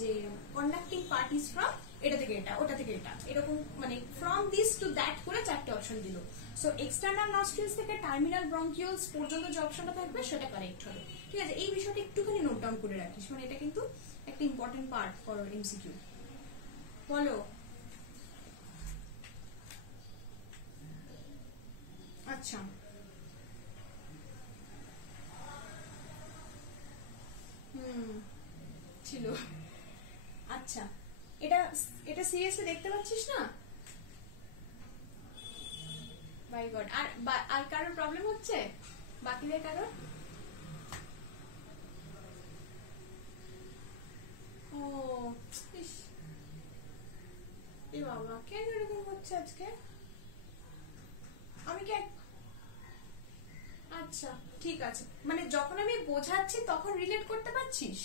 যে কন্ডাক্টিং পার্ট ইজ ফ্রম এটা থেকে এটা, ওটা থেকে এটা, এরকম মানে ফ্রম দিস টু দ্যাট করে চারটে অপশন দিল। সো এক্সটার্নাল নস্ট্রিলস থেকে টার্মিনাল ব্রঙ্কিওলস পর্যন্ত যে অপশনটা থাকবে সেটা কারেক্ট হবে। ঠিক আছে, এই বিষয়টা একটুখানি নোট ডাউন করে রাখিস, মানে এটা কিন্তু একটা ইম্পর্টেন্ট পার্ট ফর এমসিকিউ। বলো। আচ্ছা, ছিল। আচ্ছা, এটা সিরিয়াসলি দেখতে পাচ্ছিস না? By god. আর কারোর প্রবলেম হচ্ছে? বাকিদের কারোর? বাবা, কেন এরকম হচ্ছে আজকে? আমি কি, আচ্ছা ঠিক আছে, মানে যখন আমি বোঝাচ্ছি তখন রিলেট করতে পারছিস?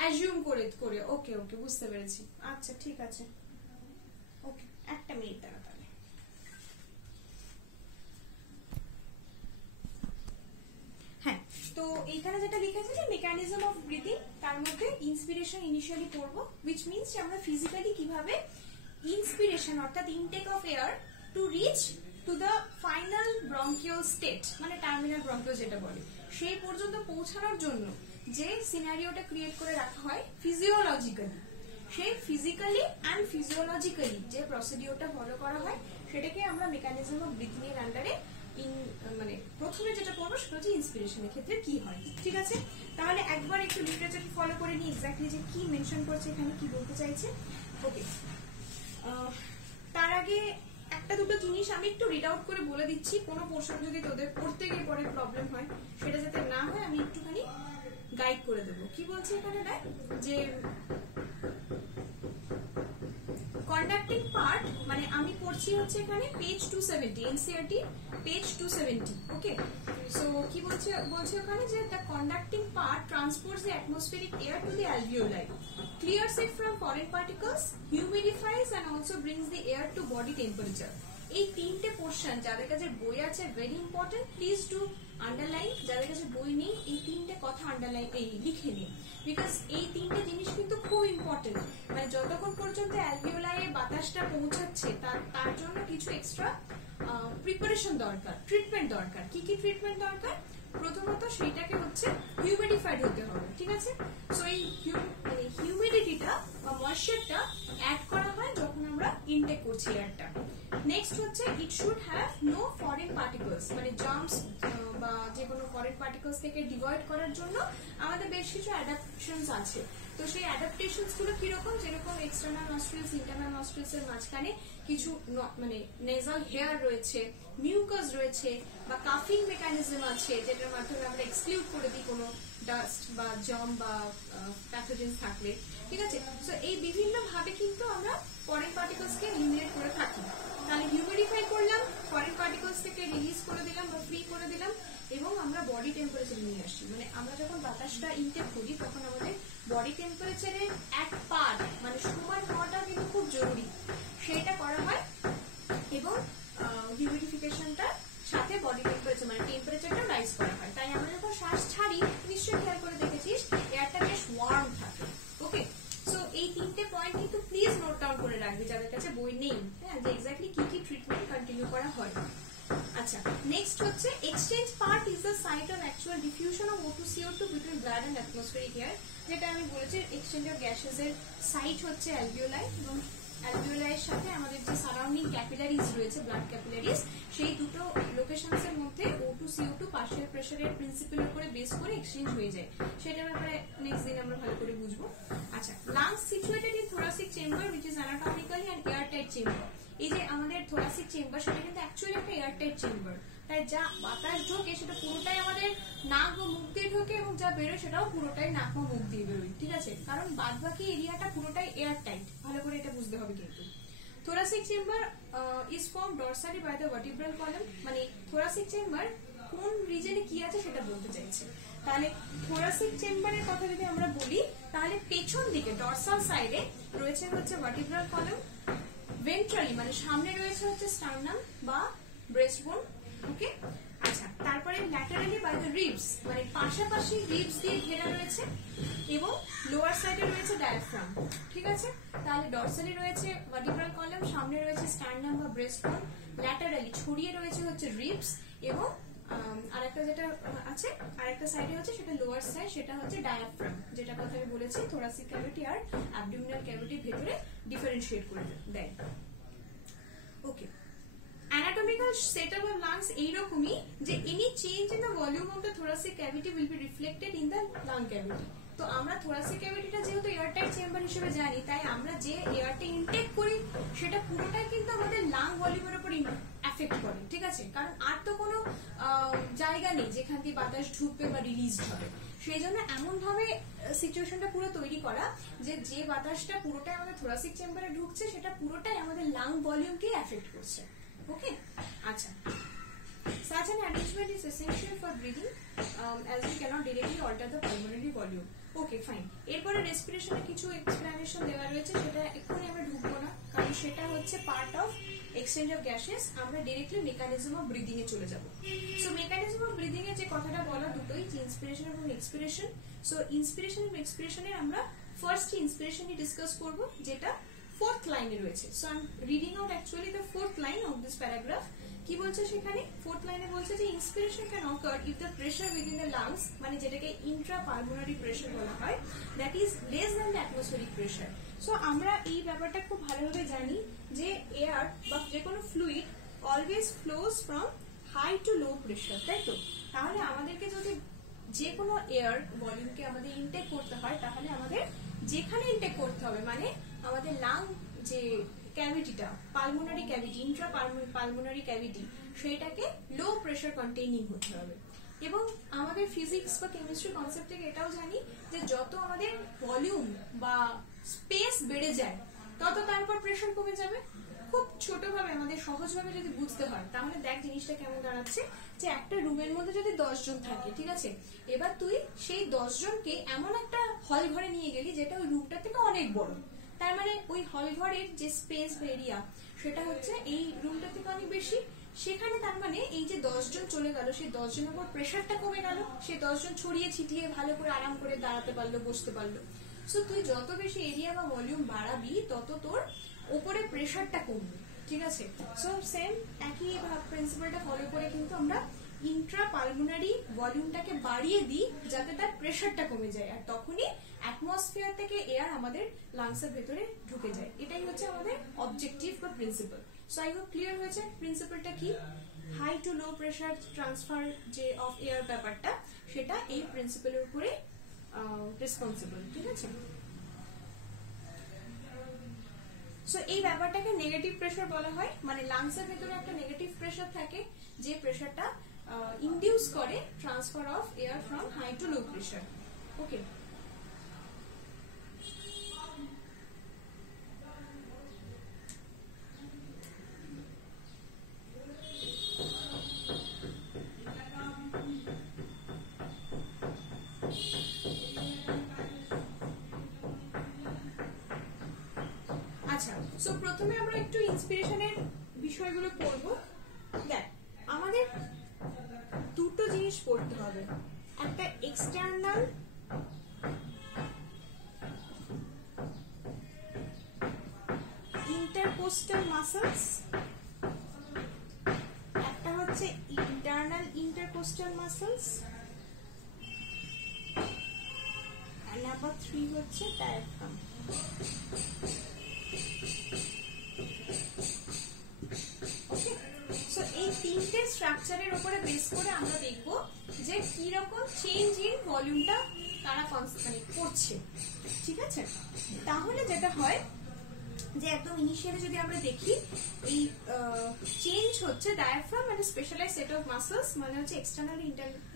অ্যাজিউম করে করে, ওকে ওকে, বুঝতে পেরেছি। আচ্ছা ঠিক আছে, ওকে, একটা মিনিট দাঁড়া তাহলে। হ্যাঁ, তো এইখানে যেটা লিখেছে যে মেকানিজম অফ ব্রিথিং, তার মধ্যে ইন্সপিরেশন ইনিশিয়ালি পড়বো, which means যে আমরা ফিজিক্যালি কিভাবে ইন্সপিরেশন অর্থাৎ intake of air to reach to the final bronchial state, মানে টার্মিনাল ব্রঙ্কিয়াল যেটা বলে, সেই পর্যন্ত পৌঁছানোর জন্য যে সিনারিওটা ক্রিয়েট করে রাখা হয় ফিজিওলজিক্যালি, সেই ফিজিক্যালি অ্যান্ড ফিজিওলজিক্যালি যে প্রসিডিওরটা ফলো করা হয় সেটাকে আমরা মেকানিজম অফ ব্রিথিং এর আন্ডারে মানে প্রথমে যেটা করবো সেটা হচ্ছে ইন্সপিরেশনের ক্ষেত্রে কি হয়। ঠিক আছে, তাহলে একবার একটু লিটারেচার ফলো করে নিই এক্স্যাক্টলি যে কি মেনশন করছে এখানে, কি বলতে চাইছে। ওকে, তার আগে একটা দুটো জিনিস আমি একটু রিড আউট করে বলে দিচ্ছি, কোনো পোর্শন যদি তোদের পড়তে গিয়ে পরে প্রবলেম হয় সেটা যাতে না হয় আমি একটুখানি গাইড করে দেবো। কি বলছে এখানে দেখ, যে কন্ডাক্টিং পার্ট, মানে আমি পড়ছি হচ্ছে এখানে পেজ 270, এনসিইআরটি পেজ 270। ওকে, সো কি বলছে ওখানে যে the conducting part transports the atmospheric air to the alveoli, clears it from foreign particles, humidifies and also brings the air to body temperature. এই তিনটে পোর্শন যাদের কাছে বই আছে very important, please do underline. যাদের কাছে বই নেই এই তিনটে কথা আন্ডারলাইন লিখে নিন, বিকজ এই তিনটে জিনিস কিন্তু খুব ইম্পর্টেন্ট। মানে যতক্ষণ পর্যন্ত অ্যালভিওলাইয়ে বাতাসটা পৌঁছাচ্ছে তার জন্য কিছু এক্সট্রা প্রিপারেশন দরকার, ট্রিটমেন্ট দরকার। কি কি ট্রিটমেন্ট দরকার? প্রথমত সেইটাকে হচ্ছে হিউমিডিফাইড হতে হবে। ঠিক আছে, সো এই হিউমিডিটিটা বা ময়েশ্চারটা অ্যাড করা হয় যখন আমরা ইনটেক করছি এয়ারটা। নেক্সট হচ্ছে it should have no foreign particles, মানে জার্মস বা যে কোনো ফরেন পার্টিকলস থেকে ডিভয়েড করার জন্য আমাদের বেশ কিছু অ্যাডাপশনস আছে। তো সেই অ্যাডাপটেশনস গুলো কিরকম, যেরকম এক্সটার্নাল নস্ট্রিলস ইন্টারনাল নস্ট্রিলস এর মাঝখানে কিছু মানে নেজাল হেয়ার রয়েছে, মিউকাস রয়েছে, বা কাফিং মেকানিজম আছে যেটার মাধ্যমে আমরা এক্সক্লুড করে দিই কোনো ডাস্ট বা জার্ম বা প্যাথোজেন্স থাকলে। ঠিক আছে, সো এই বিভিন্ন ভাবে কিন্তু আমরা ফরেন পার্টিকলস কে এলিমিনেট করে থাকি। তাহলে হিউমিডিফাই করলাম, ফরেন পার্টিকলস থেকে রিলিজ করে দিলাম বা ফ্রি করে দিলাম, এবং আমরা বডি টেম্পারেচার নিয়ে আসছি। মানে আমরা যখন বাতাসটা ইনটেক করি তখন আমাদের বডি টেম্পারেচারের এক পার্ট মানে সমান হওয়াটা কিন্তু খুব জরুরি, সেটা করা হয়। এবং হিউমিডিফিকেশনটা সাথে বডি টেম্পারেচার মানে টেম্পারেচারটা রাইজ করা হয়। তাই আমরা যখন শ্বাস ছাড়ি নিশ্চয়ই খেয়াল করে দেখেছিস এয়ারটা বেশ ওয়ার্ম থাকে। ওকে, সো এই তিনটে পয়েন্ট কিন্তু প্লিজ নোট ডাউন করে রাখবি যাদের কাছে বই নেই, হ্যাঁ, যে এক্স্যাক্টলি কি কি ট্রিটমেন্ট কন্টিনিউ করা হয়। আচ্ছা, নেক্সট হচ্ছে exchange part is the site of actual diffusion of O2 CO2 between blood and atmospheric air. যেটা আমি বলেছি এক্সচেঞ্জ অফ গ্যাসেস এর সাইট হচ্ছে অ্যালভিওলাই, এবং অ্যালভিওলাইয়ের সাথে আমাদের যে সারাউন্ডিং ক্যাপিলারিজ রয়েছে, ব্লাড ক্যাপিলারিজ, সেই দুটো লোকেশনস এর মধ্যে O2 CO2 পার্শিয়াল প্রেসারের প্রিন্সিপালের উপরে বেস করে এক্সচেঞ্জ হয়ে যায়। সেটার ব্যাপারে নেক্সট দিন আমরা ভালো করে বুঝবো। আচ্ছা, lungs situated in thoracic chamber which is anatomically and airtight chamber. এই যে আমাদের থোরাসিক চেম্বার সেটা কিন্তু অ্যাকচুয়ালি একটা এয়ারটাইট চেম্বার, তাই যা বাতাস ঢোকে সেটা পুরোটাই আমাদের নাক ও মুখ দিয়ে ঢোকে, এবং যা বেরোয় সেটাও পুরোটাই নাক ও মুখ দিয়ে বেরোয়। ঠিক আছে, কারণ বাদ বাকি এরিয়াটা পুরোটাই এয়ারটাইট, ভালো করে এটা বুঝতে হবে। কিন্তু thoracic chamber is form dorsally by the vertebral column, মানে থোরাসিক চেম্বার কোন রিজনে কি আছে সেটা বলতে চাইছে। তাহলে থোরাসিক চেম্বারের কথা যদি আমরা বলি তাহলে পেছন দিকে ডরসাল সাইডে রয়েছে হচ্ছে ভার্টিব্রাল কলাম, ভেন্ট্রালি মানে সামনে রয়েছে হচ্ছে স্টার্নাম বা ব্রেস্টবোন। ওকে, আচ্ছা, তারপরে ল্যাটারালি বাই দ্য রিবস মানে পাশাপাশি রিবস দিয়ে ঘেরা রয়েছে, এবং লোয়ার সাইডে রয়েছে ডায়াফ্রাম। ঠিক আছে, তাহলে ডরসালি রয়েছে ভার্টিব্রাল কলাম, সামনে রয়েছে স্টার্নাম বা ব্রেস্টবোন, ল্যাটারালি ছড়িয়ে রয়েছে হচ্ছে রিবস, এবং আরেকটা যেটা আছে আরেকটা সাইডে হচ্ছে সেটা লোয়ার সাইড, সেটা হচ্ছে ডায়াফ্রাম, যেটা কথা আমি বলেছি থোরাসিক ক্যাভিটি আর অ্যাবডোমিনাল ক্যাভিটির ভেতরে ডিফারেন্সিয়েট করে দেয়। ওকে, anatomical setup of lungs এইরকমই যে any change in the volume of the thoracic cavity will be reflected in the lung cavity। তো আমরা thoracic cavityটা যেহেতু এয়ারটাইট চেম্বার হিসেবে জানি, তাই আমরা যে এয়ারটা ইনটেক করি সেটা পুরোটাই কিন্তু আমাদের লাং ভলিউমের উপর এফেক্ট করে। ঠিক আছে, কারণ আর তো কোনো জায়গা নেই যেখান দিয়ে বাতাস ঢুকবে বা রিলিজ হবে, সেই জন্য এমন ভাবে সিচুয়েশনটা পুরো তৈরি করা যে বাতাসটা পুরোটাই আমাদের থোরাসিক চেম্বারে ঢুকছে সেটা পুরোটাই আমাদের লাং ভলিউমকে এফেক্ট করছে। ওকে, আচ্ছা, such an arrangement is essential for breathing as we cannot directly alter the pulmonary volume. Okay, fine. এরপরে রেসপিরেশনের কিছু এক্সপ্লেনেশন দেওয়া রয়েছে, সেটা এক্ষুনি আমরা ঢুকবো না, কারণ সেটা হচ্ছে part of exchange of gases. আমরা ডাইরেক্টলি মেকানিজম অফ ব্রিদিং এ চলে যাব। সো মেকানিজম অফ ব্রিদিং এ যে কথাটা বলা দুটোই, যে ইন্সপিরেশন এবং এক্সপিরেশন। সো ইন্সপিরেশন এবং এক্সপিরেশনের আমরা ফার্স্ট ইন্সপিরেশনই ডিসকাস করব, যেটা ফোর্থ লাইনে রয়েছে। So I am reading out actually the fourth line of this paragraph. কি বলছে সেখানে? ফোর্থ লাইনে বলছে যে inspiration can ochre if the pressure within the lungs, মানে যেটাকে ইন্ট্রা পালমোনারি প্রেসার বলা হয়, that is less than the atmospheric pressure. So আমরা এই ব্যাপারটা খুব ভালোভাবে জানি যে এয়ার বা যে কোনো fluid always flows from high to low pressure, তাই তো? তাহলে আমাদেরকে যদি যে কোনো এয়ার ভলিউমকে আমাদের ইনটেক করতে হয়, তাহলে আমাদের যেখানে ইনটেক করতে হবে, মানে আমাদের লাং যে ক্যাভিটিটা, pulmonary cavity, intra pulmonary cavity, সেটাকে লো প্রেসার কন্টেইনিং হতে হবে। এবং আমাদের ফিজিক্স বা কেমিস্ট্রি কনসেপ্ট থেকে এটাও জানি যে যত আমাদের ভলিউম বা স্পেস বেড়ে যায় তত তারপর প্রেসার কমে যাবে। খুব ছোটভাবে আমাদের সহজভাবে যদি বুঝতে হয়, তাহলে দেখ জিনিসটা কেমন দাঁড়াচ্ছে, যে একটা রুমের মধ্যে যদি 10 জন থাকে, ঠিক আছে, এবার তুই সেই 10 জনকে এমন একটা হল ঘরে নিয়ে গেলি যেটা ওই রুমটা থেকে অনেক বড়, তার মানে ওই হল ঘরের যে স্পেস বা এরিয়া সেটা হচ্ছে এই রুমটা থেকে অনেক বেশি। সেখানে তার মানে এই যে 10 জন চলে গেল, সেই 10 জনের উপর প্রেসারটা কমে গেল, সেই 10 জন ছড়িয়ে ছিটিয়ে ভালো করে আরাম করে দাঁড়াতে পারলো, বসতে পারলো। সো তুই যত বেশি এরিয়া বা ভলিউম বাড়াবি তত তোর উপরে প্রেসারটা কমবে, ঠিক আছে? সো সেম একই প্রিন্সিপালটা ফলো করে কিন্তু আমরা ইন্ট্রা পালমোনারি ভলিউমটাকে বাড়িয়ে দিই যাতে তার প্রেসারটা কমে যায়, আর তখনই অ্যাটমসফিয়ার থেকে এয়ার আমাদের লাংসের ভেতরে ঢুকে যায়। এটাই হচ্ছে আমাদের অবজেক্টিভ বা principle. So I hope clear হয়েছে প্রিন্সিপালটা কি। High to low pressure transfer যে অফ এয়ার ব্যাপারটা, সেটা এই প্রিন্সিপালের উপরে রেসপন্সিবল, ঠিক আছে? সো এই ব্যাপারটাকে নেগেটিভ প্রেসার বলা হয়, মানে লাংসের ভেতরে একটা নেগেটিভ প্রেসার থাকে, যে প্রেসারটা ইনডিউস করে transfer of air from high to low pressure. Okay, আচ্ছা, সো প্রথমে আমরা একটু ইন্সপিরেশনের বিষয়গুলো পড়বো। দেখ, আমাদের দুটো জিনিস পড়তে হবে, একটা এক্সটার্নাল ইন্টারকোস্টাল মাসলস, একটা হচ্ছে ইন্টারনাল ইন্টারকোস্টাল মাসলস, আর নাম্বার 3 হচ্ছে ডায়াফ্রাম। এই তিনটে স্ট্রাকচারের উপরে বেস করে আমরা দেখব যে কি রকম চেঞ্জ ইন ভলিউমটা তারা কনস্ট্যান্ট করছে, ঠিক আছে? তাহলে যেটা হয় যে একদম ইনিশিয়ালি যদি আমরা দেখি, এই চেঞ্জ হচ্ছে ডায়াফ্রাম মানে স্পেশালাইজ সেট অফ মাসলস, মানে হচ্ছে এক্সটার্নাল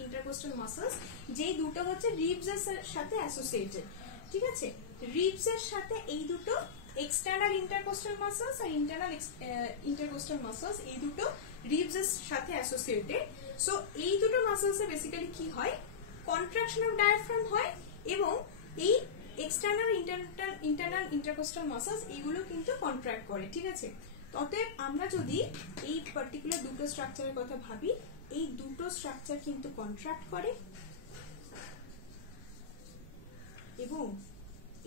ইন্টারকোস্টাল মাসলস, যেই দুটো হচ্ছে রিবস এর সাথে অ্যাসোসিয়েটেড, ঠিক আছে? রিবস এর সাথে এই দুটো এক্সটার্নাল ইন্টারকোস্টাল মাসলস আর ইন্টারনাল ইন্টারকোস্টাল মাসলস, এই দুটো রিবস এর সাথে অ্যাসোসিয়েটেড। সো এই দুটো মাসলস এ বেসিক্যালি কি হয়, কন্ট্রাকশন অফ ডায়াফ্রাম হয়, এবং এই এক্সটার্নাল ইন্টারনাল ইন্টারকোস্টাল মাসলস এইগুলো কিন্তু কন্ট্রাক্ট করে, ঠিক আছে? অতএব আমরা যদি এই পার্টিকুলার দুটো স্ট্রাকচারের কথা ভাবি, এই দুটো স্ট্রাকচার কিন্তু কন্ট্রাক্ট করে এবং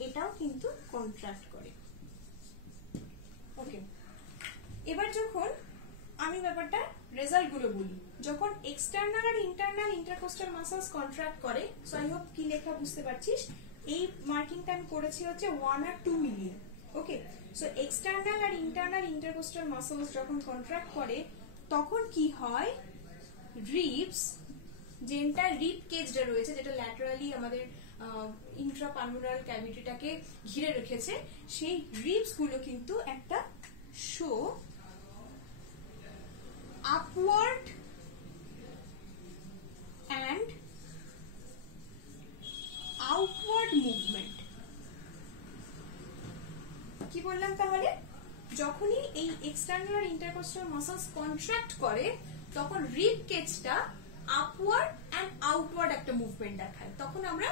এটাও কিন্তু কন্ট্রাক্ট করে। ওকে, এবার যখন আমি ব্যাপারটা রেজাল্ট গুলো বলি, যখন এক্সটার্নাল আর ইন্টারনাল ইন্টারকোস্টাল মাসলস কন্ট্রাক্ট করে, সো আই হোপ কি লেখা বুঝতে পারছিস। এই মার্কিংটা আমি করেছি হচ্ছে 1 আর 2 মিলিয়ে। ওকে, সো এক্সটার্নাল আর ইন্টারনাল ইন্টারকোস্টাল মাসলস যখন কন্ট্রাক্ট করে, তখন কি হয়, রিবস, যেটা রিব কেজটা রয়েছে, যেটা ল্যাটারালি আমাদের ইন্ট্রাপালমোনাল ক্যাভিটিটাকে ঘিরে রেখেছে, সেই রিবস গুলো কিন্তু একটা শো আপওয়ার্ড বললাম তাহলে? যখনই এই এক্সটার্নাল আর ইন্টারকোস্টাল মাসলস কন্ট্রাক্ট করে তখন রিব কেজটা আপওয়ার্ড এন্ড আউটওয়ার্ড একটা মুভমেন্ট দেখায়, তখন আমরা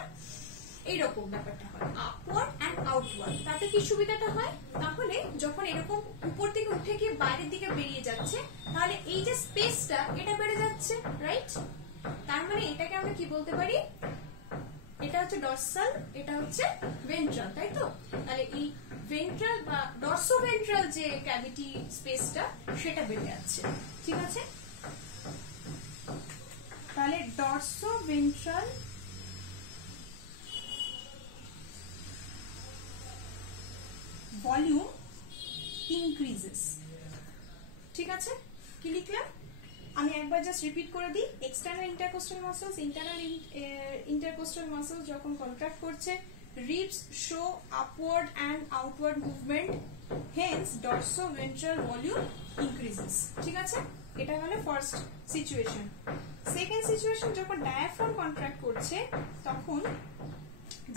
এইরকম ব্যাপারটা হয় আপওয়ার্ড এন্ড আউটওয়ার্ড। তাতে কি সুবিধাটা হয়, তাহলে যখন এরকম উপর থেকে উঠে গিয়ে বাইরের দিকে বেরিয়ে যাচ্ছে তাহলে এই যে স্পেসটা এটা বেড়ে যাচ্ছে, রাইট? তার মানে এটাকে আমরা কি বলতে পারি, এটা হচ্ছে ডরসাল, এটা হচ্ছে ভেন্ট্রাল, তাই তো? তাহলে এই ভেন্ট্রাল বা ডরসোভেন্ট্রাল যে ক্যাভিটি স্পেসটা সেটা বেড়ে যাচ্ছে, ঠিক আছে? তাহলে ডরসোভেন্ট্রাল ভলিউম ইনক্রিজেস, ঠিক আছে? কি লিখলাম আমি একবার জাস্ট রিপিট করে দিই। External intercostal muscles, internal intercostal muscles যখন কন্ট্রাক্ট করছে, ribs show upward and outward movement, hence dorsoventral volume increases, ঠিক আছে? এটা হলো ফার্স্ট সিচুয়েশন। সেকেন্ড সিচুয়েশন, যখন ডায়াফ্রাম কন্ট্রাক্ট করছে তখন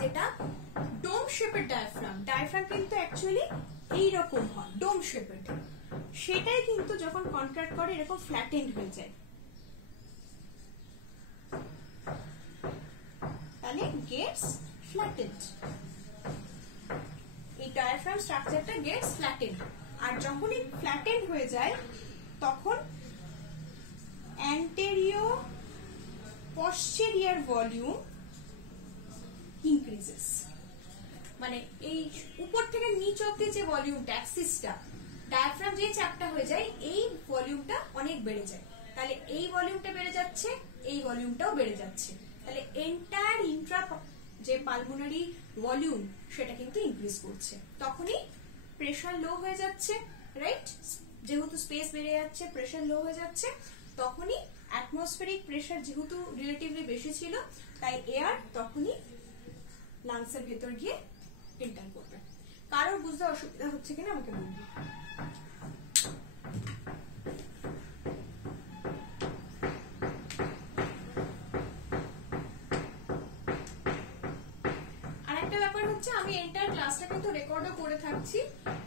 যেটা ডোম শেপের ডায়াফ্রাম, ডায়াফ্রাম কিন্তু অ্যাকচুয়ালি এইরকম হয় ডোম শেপের, সেটাই কিন্তু যখন কন্ট্রাক্ট করে এরকম ফ্ল্যাটেন্ড হয়ে যায়, তাহলে গেটস ফ্ল্যাটেন্ড, এই ডায়াফ্রাম স্ট্রাকচারটা গেটস ফ্ল্যাটেন্ড। আর যখনই ফ্ল্যাটেন্ড হয়ে যায় তখন অ্যান্টেরিয়র পশ্চেরিয়র ভলিউম ইনক্রিজেস, মানে এই উপর থেকে নিচ অব্দি যে ভলিউমটা অ্যাক্সিসটা ডায়াফ্রাম যে চ্যাপটা হয়ে যায় এই ভলিউমটা অনেক বেড়ে যায়, তাহলে এই ভলিউমটা বেড়ে যাচ্ছে, এই ভলিউমটাও বেড়ে যাচ্ছে, তাহলে এন্টায়ার ইন্ট্রা যে পালমোনারি ভলিউম সেটা কিন্তু ইনক্রিজ করছে। তখনই প্রেসার লো হয়ে যাচ্ছে, রাইট? যেহেতু স্পেস বেড়ে যাচ্ছে প্রেসার লো হয়ে যাচ্ছে, তখনই অ্যাটমসফেরিক প্রেসার যেহেতু রিলেটিভলি বেশি ছিল তাই এয়ার তখনই লাংসের ভেতর গিয়ে এন্টার করবে। কারোর বুঝতে অসুবিধা হচ্ছে কিনা আমাকে বলুন। আমি এন্টার ক্লাসটা কিন্তু রেকর্ডও করে থাকছি,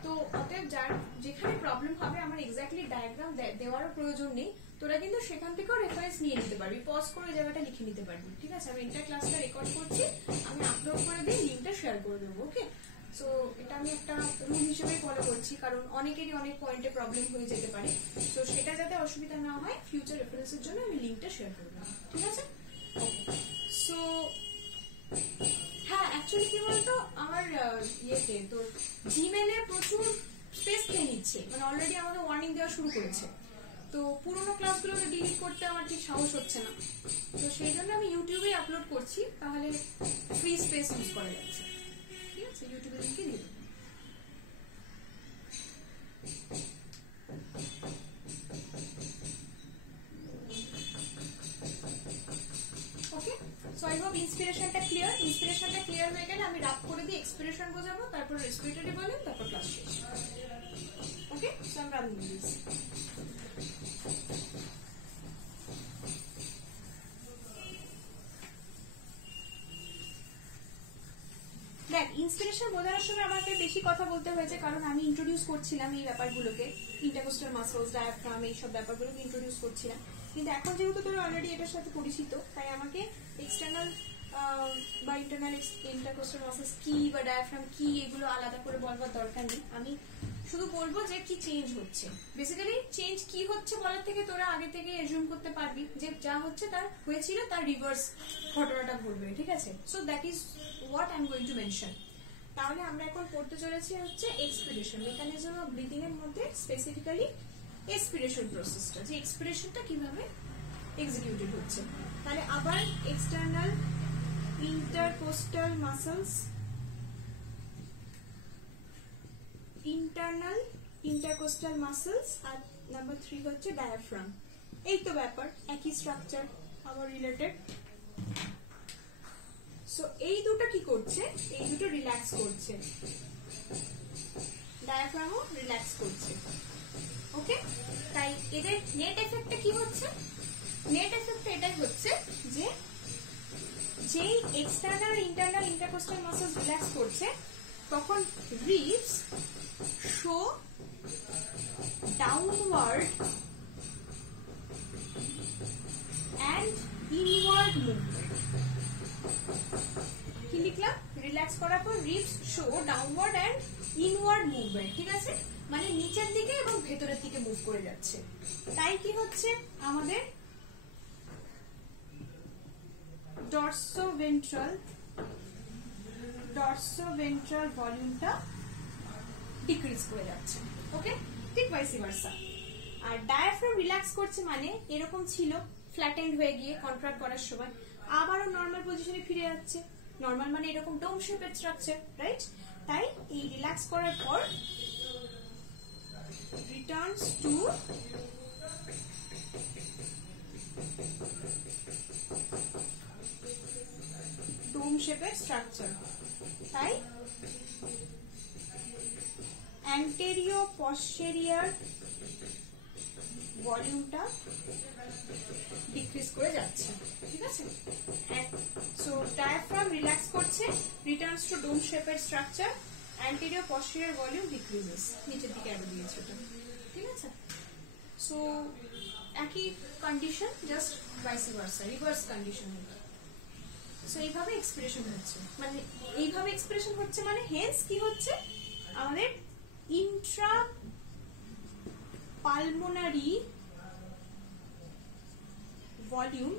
তো অতএব যার যেখানে প্রবলেম হবে আমার এক্স্যাক্টলি ডায়াগ্রাম দেওয়ারও প্রয়োজন নেই, তোরা কিন্তু সেখান থেকেও রেফারেন্স নিয়ে নিতে পারবি, পজ করে জায়গাটা লিখে নিতে পারবি, ঠিক আছে? আমি এন্টার ক্লাসটা রেকর্ড করছি, আমি আপলোড করে দিয়ে লিঙ্কটা শেয়ার করে দেবো, ওকে? সো এটা আমি একটা রুল হিসেবে ফলো করছি, কারণ অনেকেরই অনেক পয়েন্টে প্রবলেম হয়ে যেতে পারে, তো সেটা যাতে অসুবিধা না হয় ফিউচার রেফারেন্সের জন্য আমি লিঙ্কটা শেয়ার করে দেবো, ঠিক আছে? ওকে, সো হ্যাঁ অ্যাকচুয়ালি কি বলতো আমার ইয়েতে তোর জিমেলে প্রচুর স্পেস খেয়ে নিচ্ছে, মানে অলরেডি আমাকে ওয়ার্নিং দেওয়া শুরু করেছে, তো পুরোনো ক্লাসগুলোকে ডিলিট করতে আমার ঠিক সাহস হচ্ছে না, তো সেই জন্য আমি ইউটিউবে আপলোড করছি, তাহলে ফ্রি স্পেস ইউজ করা যাচ্ছে, ঠিক আছে? ইউটিউবে লিঙ্কে দিয়ে দেবো। So I hope ইন্সপিরেশনটা ক্লিয়ার। ইন্সপিরেশনটা ক্লিয়ার হয়ে গেলে আমি রাপ করে দিয়ে এক্সপিরেশন বোঝাবো, তারপর রেসপিরেটরি বলেন, তারপর ক্লাস শেষ, ওকে? সো আমরা রানিং দিস। দেখ ইন্সপিরেশন বোঝানোর সময় আমাকে বেশি কথা বলতে হয়েছে, কারণ আমি ইন্ট্রোডিউস করছিলাম এই ব্যাপারগুলোকে, ইন্টারকোস্টাল মাসলস, ডায়াফ্রাম, এইসব ব্যাপারগুলোকে ইন্ট্রোডিউস করছিলাম, কিন্তু এখন যেহেতু তোরা অলরেডি এটার সাথে পরিচিত তাই আমাকে এক্সটার্নাল বা ইন্টারনাল ইন্টারকোস্টাল মাসলস কি বা ডায়াফ্রাম কি এগুলো আলাদা করে বলবার দরকার নেই, আমি শুধু বলবো যে কি চেঞ্জ হচ্ছে। বেসিক্যালি চেঞ্জ কি হচ্ছে বলার থেকে তোরা আগে থেকে এজুম করতে পারবি যে যা হচ্ছে তার হয়েছিল তার রিভার্স ঘটনাটা ঘটবে, ঠিক আছে? So that is what I am going to mention. তাহলে আমরা এখন পড়তে চলেছি হচ্ছে এক্সপিরেশন মেকানিজম অফ ব্রিথিং এর মধ্যে স্পেসিফিক্যালি এক্সপিরেশন প্রসেসটা, যে এক্সপিরেশনটা কিভাবে এক্সিকিউটেড হচ্ছে। তাহলে আবার external intercostal muscles, internal intercostal muscles, আর নাম্বার 3 হচ্ছে ডায়াফ্রাম। এই তো ব্যাপার, একই স্ট্রাকচার আবার রিলেটেড। সো এই দুটো কি করছে, এই দুটো রিল্যাক্স করছে, ডায়াফ্রামও রিল্যাক্স করছে, ওকে? তাই এদের নেট এফেক্টটা কি হচ্ছে? নেট এফেক্ট এটাই হচ্ছে যে যেই external internal intercostal muscles relax করছে তখন ribs show downward and inward movement. কি লিখলাম? রিল্যাক্স করার পর ribs show downward and inward movement, ঠিক আছে? মানে নিচের দিকে এবং ভেতরের দিকে মুভ করে যাচ্ছে। তাই কি হচ্ছে আমাদের dorsoventral ভলিউমটা ডিক্রিজ করে যাচ্ছে। ওকে, ঠিক ভাইসি ভার্সা। আর ডায়াফ্রাম রিল্যাক্স করছে মানে এরকম ছিল, ফ্ল্যাটেন্ড হয়ে গিয়ে কন্ট্রাক্ট করার সময় আবারও নর্মাল পজিশনে ফিরে যাচ্ছে। নর্মাল মানে এরকম ডোম শেপের স্ট্রাকচার, রাইট? তাই এই রিল্যাক্স করার পর returns to dome shape structure. তাই anterior posterior ভলিউমটা ডিক্রিজ করে যাচ্ছে, ঠিক আছে? সো ডায়াফ্রাম রিল্যাক্স করছে, রিটার্নস টু ডোম শেপের structure, anterior posterior volume decreases, নিচের দিকে আরো দিয়েছে এটা, ঠিক আছে? সো একই condition, just vice versa, reverse condition. So এইভাবে এক্সপ্রেশন হচ্ছে, মানে এইভাবে এক্সপ্রেশন হচ্ছে মানে হেন্স কি হচ্ছে আমাদের ইন্ট্রা পালমোনারি ভলিউম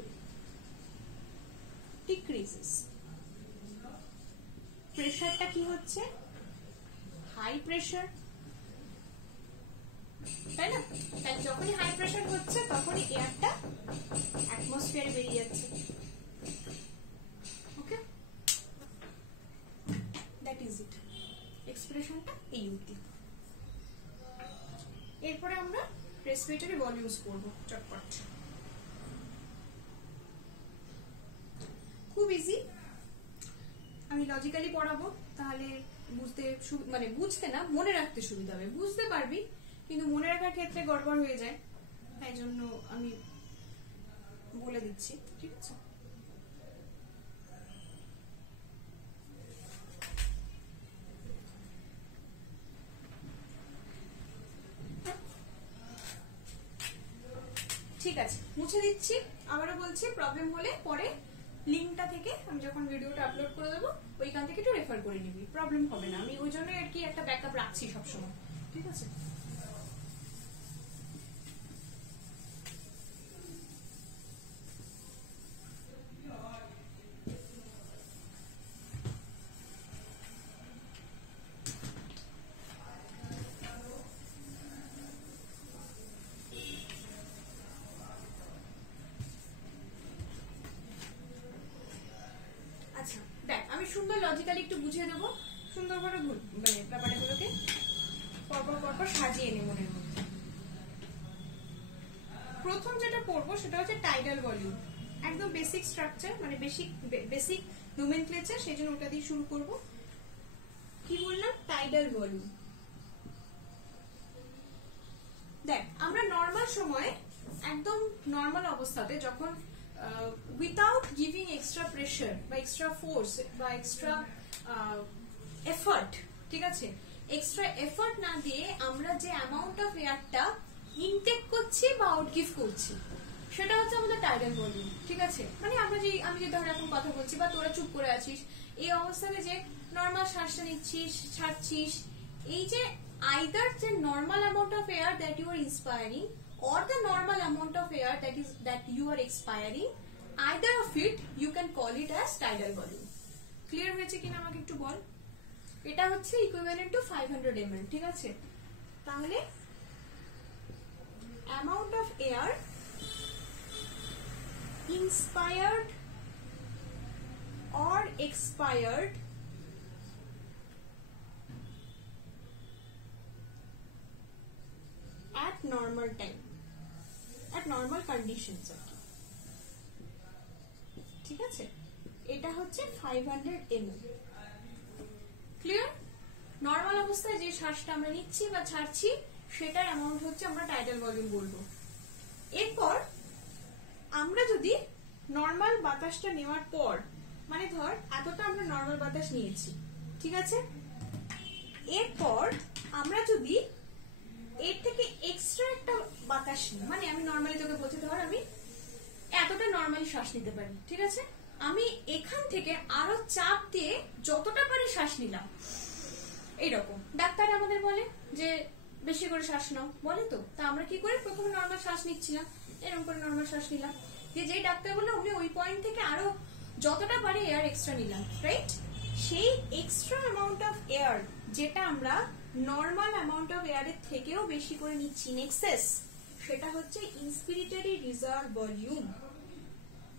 ডিক্রিজেস। প্রেসারটা কি হচ্ছে? হাই প্রেসার, তাই না? তাই যখনই হাই প্রেসার হচ্ছে তখনই এয়ারটা অ্যাটমসফিয়ারে বেরিয়ে যাচ্ছে। ওকে, দ্যাট ইজ ইট। এক্সপ্রেশনটা এই অবধি। এরপরে আমরা রেসপিরেটরি ভলিউমস করব চটপট। খুব ইজি, আমি লজিক্যালি পড়াবো, তাহলে বুঝতে মানে বুঝতে না মনে রাখতে সুবিধা হবে। বুঝতে পারবি কিন্তু মনে রাখার ক্ষেত্রে গড়বড় হয়ে যায়, তাই জন্য আমি বলে দিচ্ছি, ঠিক আছে? ঠিক আছে, মুছে দিচ্ছি। আবারও বলছি, প্রবলেম হলে পরে লিঙ্কটা থেকে আমি যখন ভিডিওটা আপলোড করে দেবো ওইখান থেকে একটু রেফার করে নিবি, প্রবলেম হবে না। আমি ওই জন্য আর কি একটা ব্যাকআপ রাখছি সবসময়, ঠিক আছে? সুন্দর লজিক্যালি একটু বুঝিয়ে দেবো, সুন্দর করে মানে ব্যাপারগুলোকে পরপর পরপর সাজিয়ে নে মনের মধ্যে। প্রথম যেটা পড়বো সেটা হচ্ছে টাইডাল ভলিউম, একদম বেসিক স্ট্রাকচার, মানে বেসিক নোমেনক্লেচার, সেই জন্য ওটা দিয়ে শুরু করবো। কি বললাম? Tidal volume. দেখ, আমরা নর্মাল সময়ে একদম নর্মাল অবস্থাতে যখন উইথাউট গিভিং এক্সট্রা প্রেশার বা এক্সট্রা ফোর্স বা এক্সট্রা এফর্ট, ঠিক আছে, এক্সট্রা এফর্ট না দিয়ে আমরা যে অ্যামাউন্ট অফ এয়ারটা ইনটেক করছি বা আউটগিভ করছি সেটা হচ্ছে আমাদের টাইডাল ভলিউম, ঠিক আছে? মানে আমি যে ধর এখন কথা বলছি বা তোরা চুপ করে আছিস, এই অবস্থাতে যে নর্মাল শ্বাসটা নিচ্ছিস ছাড়ছিস, এই যে either the normal amount of air that you are inspiring or the normal amount of air that you are expiring, either of it you can call it as tidal volume. Clear হয়েছে কিনা আমাকে একটু বল? এটা হচ্ছে equivalent to 500 ml, ঠিক আছে? তাহলে amount of air inspired or expired at normal time, at normal conditions আর কি, ঠিক আছে? এটা হচ্ছে 500 ml। ক্লিয়ার? নর্মাল অবস্থায় যে শ্বাসটা আমরা নিচ্ছি বা ছাড়ছি সেটার অ্যামাউন্ট হচ্ছে আমরা টাইডাল ভলিউম বলবো। এরপর আমরা যদি নর্মাল বাতাসটা নেওয়ার পর, মানে ধর এতটা আমরা নর্মাল বাতাস নিয়েছি, ঠিক আছে? এরপর আমরা যদি এর থেকে এক্সট্রা একটা বাতাস নিই, মানে আমি নর্মালি তোকে বলতে ধর আমি এতটা নর্মালি শ্বাস নিতে পারি, ঠিক আছে, আমি এখান থেকে আরো চাপ দিয়ে যতটা পারি শ্বাস নিলাম, এইরকম ডাক্তার আমাদের বলে যে বেশি করে শ্বাস নাও, বলে তো, তা আমরা কি করি প্রথমে নর্মাল শ্বাস নিচ্ছিলাম, এরকম করে নর্মাল শ্বাস নিলাম, যে ডাক্তার বললো উনি ওই পয়েন্ট থেকে আরো যতটা পারি এয়ার এক্সট্রা নিলাম, রাইট? সেই এক্সট্রা অ্যামাউন্ট অফ এয়ার যেটা আমরা নর্মাল অ্যামাউন্ট অফ এয়ারের থেকেও বেশি করে নিচ্ছি ইন এক্সেস, সেটা হচ্ছে ইন্সপিরেটরি রিজার্ভ ভলিউম।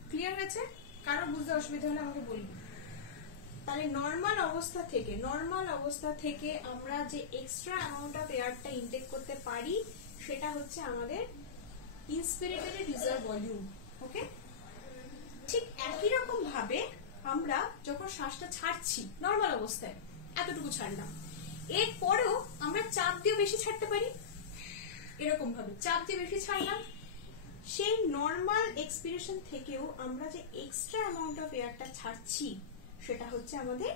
ক্লিয়ার হয়েছে? কারো বুঝতে অসুবিধা হলে আমাকে বলবি। তাহলে নর্মাল অবস্থা থেকে আমরা যে এক্সট্রা অ্যামাউন্ট অফ এয়ারটা ইনটেক করতে পারি সেটা হচ্ছে আমাদের ইন্সপিরেটরি রিজার্ভ ভলিউম। ওকে, ঠিক একই রকম ভাবে আমরা যখন শ্বাসটা ছাড়ছি নর্মাল অবস্থায় এতটুকু ছাড়লাম, এরপরেও আমরা চাপ দিয়ে বেশি ছাড়তে পারি, এরকম ভাবে চাপ দিয়ে বেশি ছাড়লাম, সেই নর্মাল এক্সপিরেশন থেকেও আমরা যে এক্সট্রা অ্যামাউন্ট অফ এয়ারটা ছাড়ছি সেটা হচ্ছে আমাদের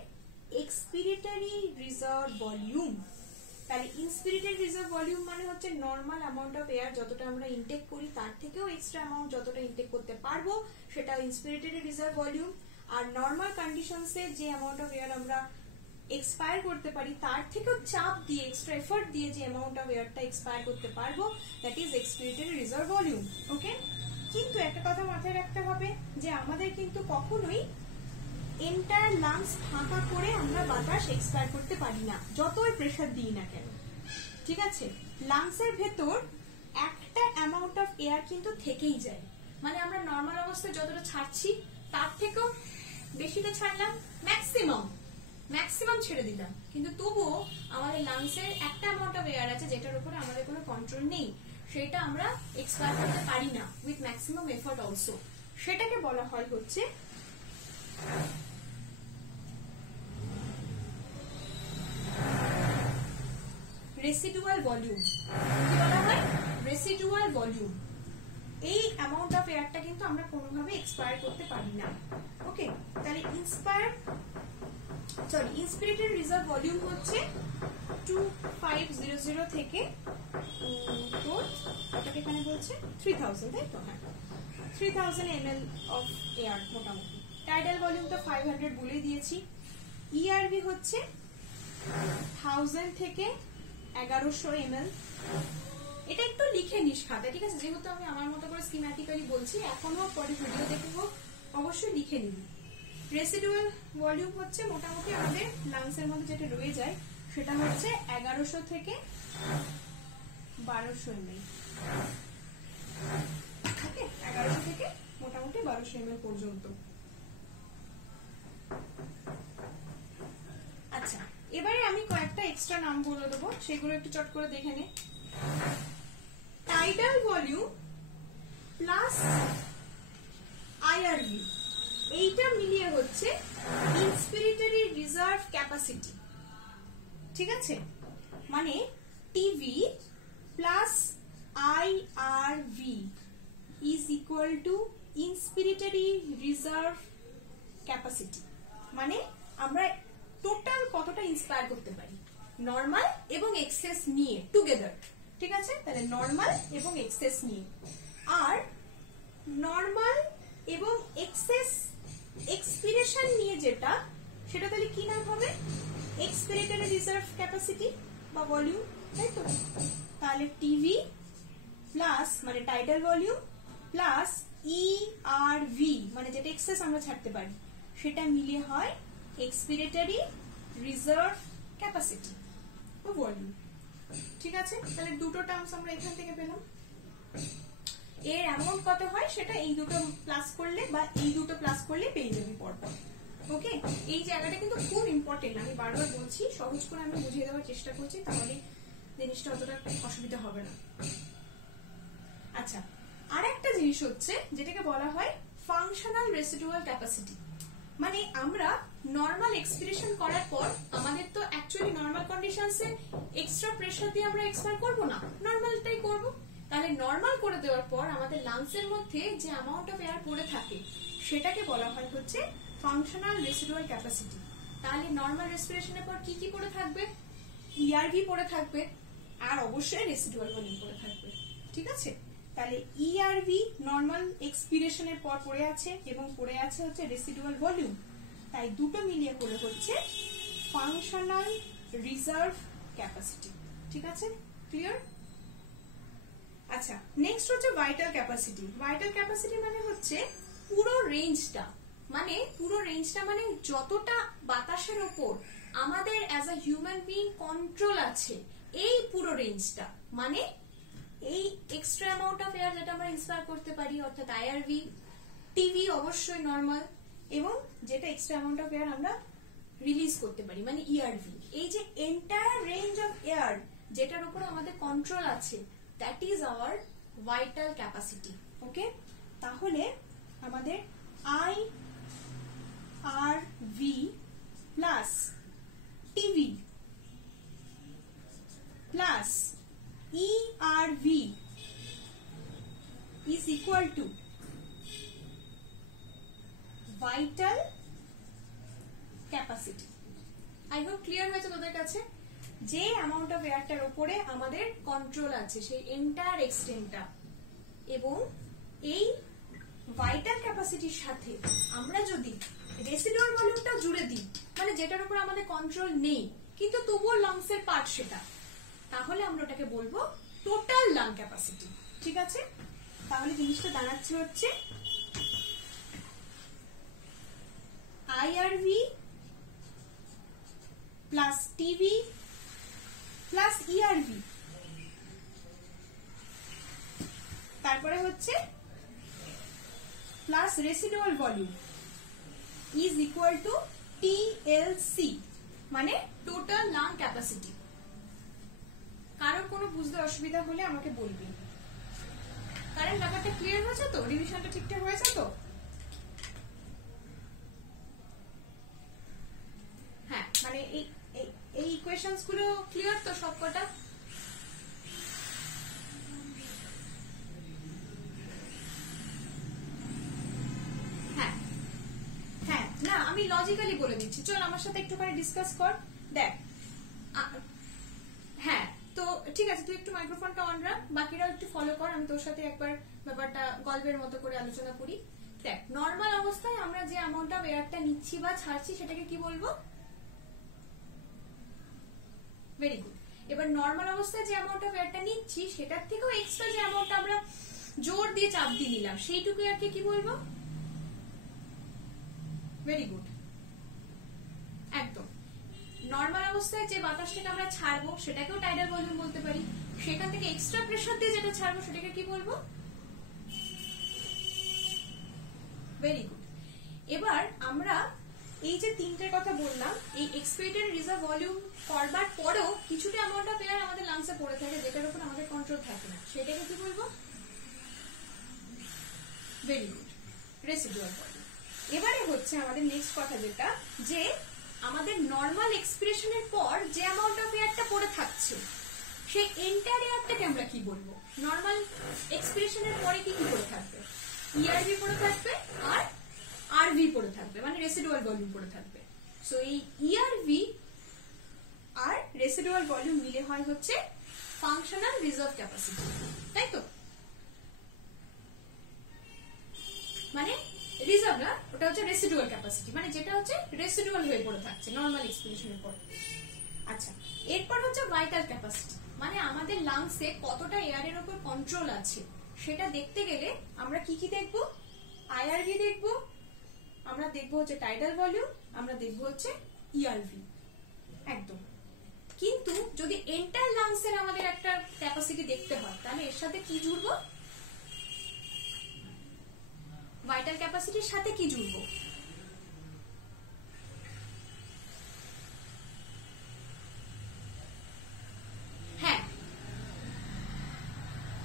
এক্সপিরেটরি রিজার্ভ ভলিউম। তাহলে ইন্সপিরেটরি রিজার্ভ ভলিউম মানে হচ্ছে নর্মাল অ্যামাউন্ট অফ এয়ার যতটা আমরা ইনটেক করি তার থেকেও এক্সট্রা অ্যামাউন্ট যতটা ইনটেক করতে পারবো সেটা ইন্সপিরেটরি রিজার্ভ ভলিউম। আর নর্মাল কন্ডিশনসে যে অ্যামাউন্ট অফ এয়ার আমরা এক্সপায়ার করতে পারি তার থেকেও চাপ দিয়ে এক্সট্রা এফর্ট দিয়ে যে অ্যামাউন্ট অফ এয়ারটা এক্সপায়ার করতে পারবো that is expiratory reserve volume. Okay, কিন্তু একটা কথা মাথায় রাখতে হবে যে আমাদের কিন্তু কখনোই এন্টায়ার লাংস ফাঁকা করে আমরা বাতাস এক্সপায়ার করতে পারি না, যতই প্রেসার দিই না কেন, ঠিক আছে? লাংসের ভেতর একটা অ্যামাউন্ট অফ এয়ার কিন্তু থেকেই যায়, মানে আমরা নর্মাল অবস্থায় যতটা ছাড়ছি তার থেকেও বেশিটা ছাড়লাম, ম্যাক্সিমাম ছেড়ে দিলাম, কিন্তু তবুও আমাদের লাংসের একটা অ্যামাউন্ট অফ এয়ার আছে যেটার উপরে আমাদের কোনো কন্ট্রোল নেই, সেটা আমরা এক্সপায়ার করতে পারি না উইথ ম্যাক্সিমাম এফর্ট অলসো। সেটাকে বলা হয় হচ্ছে রেসিডুয়াল ভলিউম। কি বলা হয়? Residual volume. এই অ্যামাউন্ট অফ এয়ারটা কিন্তু আমরা কোনোভাবে এক্সপায়ার করতে পারি না। ওকে, তাহলে ইন্সপিরেটরি রিজার্ভ ভলিউম হচ্ছে 2500 থেকে ওটাকে এখানে বলছে 3000, তাই তো? হ্যাঁ, 3000 ml অফ এয়ার মোটামুটি। টাইডাল ভলিউম তো 500 বলেই দিয়েছি। ইআরভি হচ্ছে 1000 থেকে 1100 ml। এটা একটু লিখে নিস খাতায়, ঠিক আছে? যেহেতু আমি আমার মতো করে স্কিম্যাটিক্যালি বলছি, এখন হোক পরে ভিডিও দেখে হোক অবশ্যই লিখে নিবি। রেসিডুয়াল ভলিউম হচ্ছে মোটামুটি আমাদের লাংসের মধ্যে যেটা রয়ে যায় সেটা হচ্ছে 1100 থেকে 1200 ml। ওকে, 1100 থেকে মোটামুটি 1200 ml পর্যন্ত। আচ্ছা, এবারে আমি কয়েকটা এক্সট্রা নাম বলে দেবো, সেগুলো একটু চট করে দেখে নে। টাইডাল ভলিউম প্লাস আইআরভি, এইটা মিলিয়ে হচ্ছে ইন্সপিরেটরি রিজার্ভ ক্যাপাসিটি, ঠিক আছে? মানে TV plus IRV is equal to inspiratory reserve capacity. মানে আমরা টোটাল কতটা ইন্সপায়ার করতে পারি নর্মাল এবং এক্সেস নিয়ে টুগেদার, ঠিক আছে? তাহলে নর্মাল এবং এক্সেস নিয়ে, আর নর্মাল এবং এক্সেস এক্সপিরেশন নিয়ে যেটা, সেটা তাহলে কি নাম হবে? এক্সপিরেটরি রিজার্ভ ক্যাপাসিটি বা ভলিউম, তাই তো? তাহলে টিভি প্লাস মানে টাইডাল ভলিউম প্লাস ইআরভি মানে যেটা এক্সেস আমরা ছাড়তে পারি সেটা মিলিয়ে হয় এক্সপিরেটরি রিজার্ভ ক্যাপাসিটি বা ভলিউম, ঠিক আছে? তাহলে দুটো টার্মস আমরা এখান থেকে পেলাম। এর অ্যামাউন্ট কত হয় সেটা এই দুটো প্লাস করলে বা এই দুটো প্লাস করলে পেয়ে যাবি পরপর। ওকে, এই জায়গাটা কিন্তু খুব ইম্পর্টেন্ট, আমি বারবার বলছি, সহজ করে আমি বুঝিয়ে দেওয়ার চেষ্টা করছি, তাহলে জিনিসটা অতটা অসুবিধা হবে না। আচ্ছা, আর একটা জিনিস হচ্ছে যেটাকে বলা হয় ফাংশনাল রেসিডুয়াল ক্যাপাসিটি। মানে আমরা নর্মাল এক্সপিরেশন করার পর আমাদের তো অ্যাকচুয়ালি নর্মাল কন্ডিশনসে এক্সট্রা প্রেসার দিয়ে আমরা এক্সপায়ার করবো না, নর্মালটাই করবো। তাহলে নর্মাল করে দেওয়ার পর আমাদের লাংসের মধ্যে যে অ্যামাউন্ট অফ এয়ার পড়ে থাকে সেটাকে বলা হয় হচ্ছে ফাংশনাল রেসিডুয়াল ক্যাপাসিটি। তাহলে নর্মাল রেসপিরেশনের পর কি কি পড়ে থাকবে? ইআরভি পড়ে থাকবে, আর অবশ্যই রেসিডুয়াল ভলিউম পড়ে থাকবে। ঠিক আছে, তাহলে ইআরভি নর্মাল এক্সপিরেশনের পর পড়ে আছে এবং পড়ে আছে হচ্ছে রেসিডুয়াল ভলিউম, তাই দুটো মিলিয়ে করে হচ্ছে ফাংশনাল রিজার্ভ ক্যাপাসিটি। ঠিক আছে, ক্লিয়ার? আচ্ছা, নেক্সট হচ্ছে ভাইটাল ক্যাপাসিটি। ভাইটাল ক্যাপাসিটি মানে হচ্ছে পুরো রেঞ্জটা, মানে যতটা বাতাসের ওপর আমাদের as a human being control আছে, এই পুরো রেঞ্জটা, মানে এই এক্সট্রা অ্যামাউন্ট অফ এয়ার যেটা আমরা ইন্সপায়ার করতে পারি, অর্থাৎ আইআরভি, টিভি অবশ্যই নর্মাল, এবং যেটা এক্সট্রা অ্যামাউন্ট অফ এয়ার আমরা রিলিজ করতে পারি মানে ইআরভি, এই যে এন্টায়ার রেঞ্জ অফ এয়ার যেটার উপর আমাদের কন্ট্রোল আছে, that is our vital capacity. Okay, তাহলে আমাদের IRV plus TV plus ERV is equal to vital capacity. I hope clear হয়েছে তোদের কাছে? যে অ্যামাউন্ট অফ এয়ারটার উপরে আমাদের কন্ট্রোল আছে সেই এন্টায়ার এক্সটেন্টটা, এবং এই ভাইটাল ক্যাপাসিটির সাথে আমরা যদি রেসিডুয়াল ভলিউমটা জুড়ে দিই, মানে যেটার উপর আমাদের কন্ট্রোল নেই কিন্তু তবুও লাংসের পার্ট সেটা, তাহলে আমরা ওটাকে বলবো টোটাল লাং ক্যাপাসিটি। ঠিক আছে, তাহলে জিনিসটা দাঁড়াচ্ছে হচ্ছে আইআরভি প্লাস টিভি প্লাস ইআরভি, তারপরে হচ্ছে plus residual volume is equal two TLC, মানে টোটাল লাং ক্যাপাসিটি। কারোর কোনো বুঝতে অসুবিধা হলে আমাকে বলবি। কারণ ব্যাপারটা ক্লিয়ার হয়েছে তো? রিভিশনটা ঠিকঠাক হয়েছে তো? হ্যাঁ, মানে এই ইকুয়েশনস গুলো ক্লিয়ার তো সবকটা? হ্যাঁ হ্যাঁ, না আমি লজিক্যালি বলে দিচ্ছি, চল আমার সাথে একটুখানি ডিসকাস কর। দেখ, হ্যাঁ তো ঠিক আছে, তুই একটু মাইক্রোফোনটা অন রাখ, বাকিরাও একটু ফলো কর, আমি তোর সাথে একবার ব্যাপারটা গল্পের মতো করে আলোচনা করি। দেখ, নর্মাল অবস্থায় আমরা যে অ্যামাউন্ট অফ এয়ারটা নিচ্ছি বা ছাড়ছি সেটাকে কি বলবো? Very good. এবার নর্মাল অবস্থায় যে অ্যামাউন্ট অফ এয়ারটা নিচ্ছি সেটার থেকেও এক্সট্রা যে অ্যামাউন্টটা আমরা জোর দিয়ে চাপ দিয়ে নিলাম সেইটুকু এয়ারকে কি বলবো? ভেরি গুড, একদম। নর্মাল অবস্থায় যে বাতাসটাকে আমরা ছাড়বো সেটাকেও টাইডাল ভলিউম বলতে পারি, সেখান থেকে এক্সট্রা প্রেসার দিয়ে যেটা ছাড়বো সেটাকে কি বলবো? Very good. এবার আমরা এই যে তিনটের কথা বললাম, এই এক্সপিরেটরি রিজার্ভ ভলিউম করবার পরেও কিছুটা অ্যামাউন্ট অফ এয়ার আমাদের লাংসে পড়ে থাকে যেটার উপর আমাদের কন্ট্রোল থাকে না, সেটাকে কি বলবো? Very good, residual volume. এবারে হচ্ছে আমাদের নেক্সট কথা যেটা, যে আমাদের নর্মাল এক্সপিরেশনের পর যে অ্যামাউন্ট অফ এয়ারটা পড়ে থাকছে সেই এন্টায়ার এয়ারটাকে আমরা কি বলবো? নর্মাল এক্সপিরেশনের পরে কি কি পড়ে থাকবে? ইআরভি পড়ে থাকবে আর আরভি পড়ে থাকবে, মানে রেসিডুয়াল ভলিউম পড়ে থাকবে। সো এই ইআরভি আর রেসিডুয়াল ভলিউম মিলে হয় হচ্ছে ফাংশনাল রিজার্ভ ক্যাপাসিটি, তাই তো? মানে রিজার্ভ না, ওটা হচ্ছে রেসিডুয়াল ক্যাপাসিটি, মানে যেটা হচ্ছে রেসিডুয়াল হয়ে পড়ে থাকছে নর্মাল এক্সপিরেশনের পর। আচ্ছা, এরপর হচ্ছে ভাইটাল ক্যাপাসিটি, মানে আমাদের লাংসে কতটা এয়ারের উপর কন্ট্রোল আছে সেটা দেখতে গেলে আমরা কি কি দেখব? আইআরভি দেখব, আমরা দেখব হচ্ছে টাইডাল ভলিউম, আমরা দেখব হচ্ছে ইআরভি, একদম। কিন্তু যদি এন্টায়ার লাংসের আমাদের একটা ক্যাপাসিটি দেখতে হয় তাহলে এর সাথে কি জুড়বো? ভাইটাল ক্যাপাসিটির সাথে কি জুড়বো? হ্যাঁ,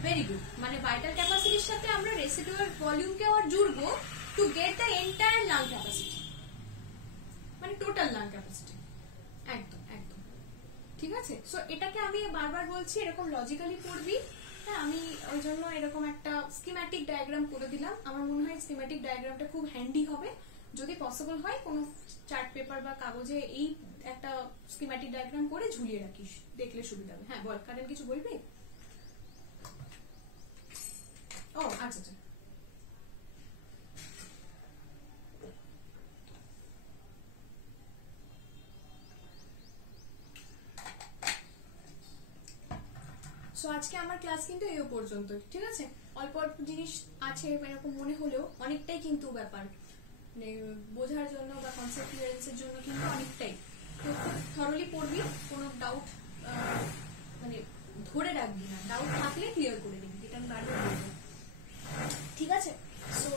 ভেরি গুড, মানে ভাইটাল ক্যাপাসিটির সাথে আমরা রেসিডুয়াল ভলিউমকে আবার জুড়বো to get the entire lung capacity, মানে টোটাল লাং ক্যাপাসিটি। একদম একদম ঠিক আছে। সো এটাকে আমি বারবার বলছি, এরকম লজিক্যালি পড়বি। হ্যাঁ, আমি ওই জন্য এরকম একটা স্কিম্যাটিক ডায়াগ্রাম করে দিলাম, আমার মনে হয় স্কিম্যাটিক ডায়াগ্রামটা খুব হ্যান্ডি হবে যদি পসিবল হয় কোনো চার্ট পেপার বা কাগজে এই একটা স্কিম্যাটিক ডায়াগ্রাম করে ঝুলিয়ে রাখিস, দেখলে সুবিধা হবে। হ্যাঁ বল, কারেন্ট কিছু বলবি? ও আচ্ছা আচ্ছা, সো আজকে আমার ক্লাস কিন্তু এই পর্যন্ত, ঠিক আছে? অল্প অল্প জিনিস আছে এরকম মনে হলেও অনেকটাই কিন্তু ব্যাপার, মানে বোঝার জন্য বা কনসেপ্ট ক্লিয়ারেন্সের জন্য কিন্তু অনেকটাই। তো খুব থরলি পড়বি, কোনো ডাউট মানে ধরে রাখবি না, ডাউট থাকলে ক্লিয়ার করে দিবি, এটা আমি বারবার বলবো, ঠিক আছে? সো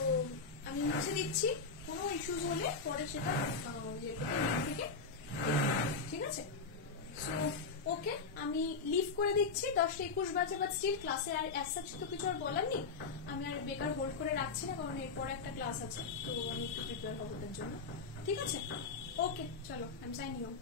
আমি মুছে দিচ্ছি, কোনো ইস্যুস হলে পরে সেটা ইয়ে থেকে লিঙ্ক থেকে, ঠিক আছে? সো ওকে, আমি লিভ করে দিচ্ছি, 10:21 বাজে, বাট স্টিল ক্লাসে আর অ্যাজ সাচ তো কিছু আর বলার নেই, আমি আর বেকার হোল্ড করে রাখছি না, কারণ এরপরে একটা ক্লাস আছে, তো আমি একটু প্রিপেয়ার হবো ওটার জন্য, ঠিক আছে? ওকে চলো, আই এম সাইনিং আউট।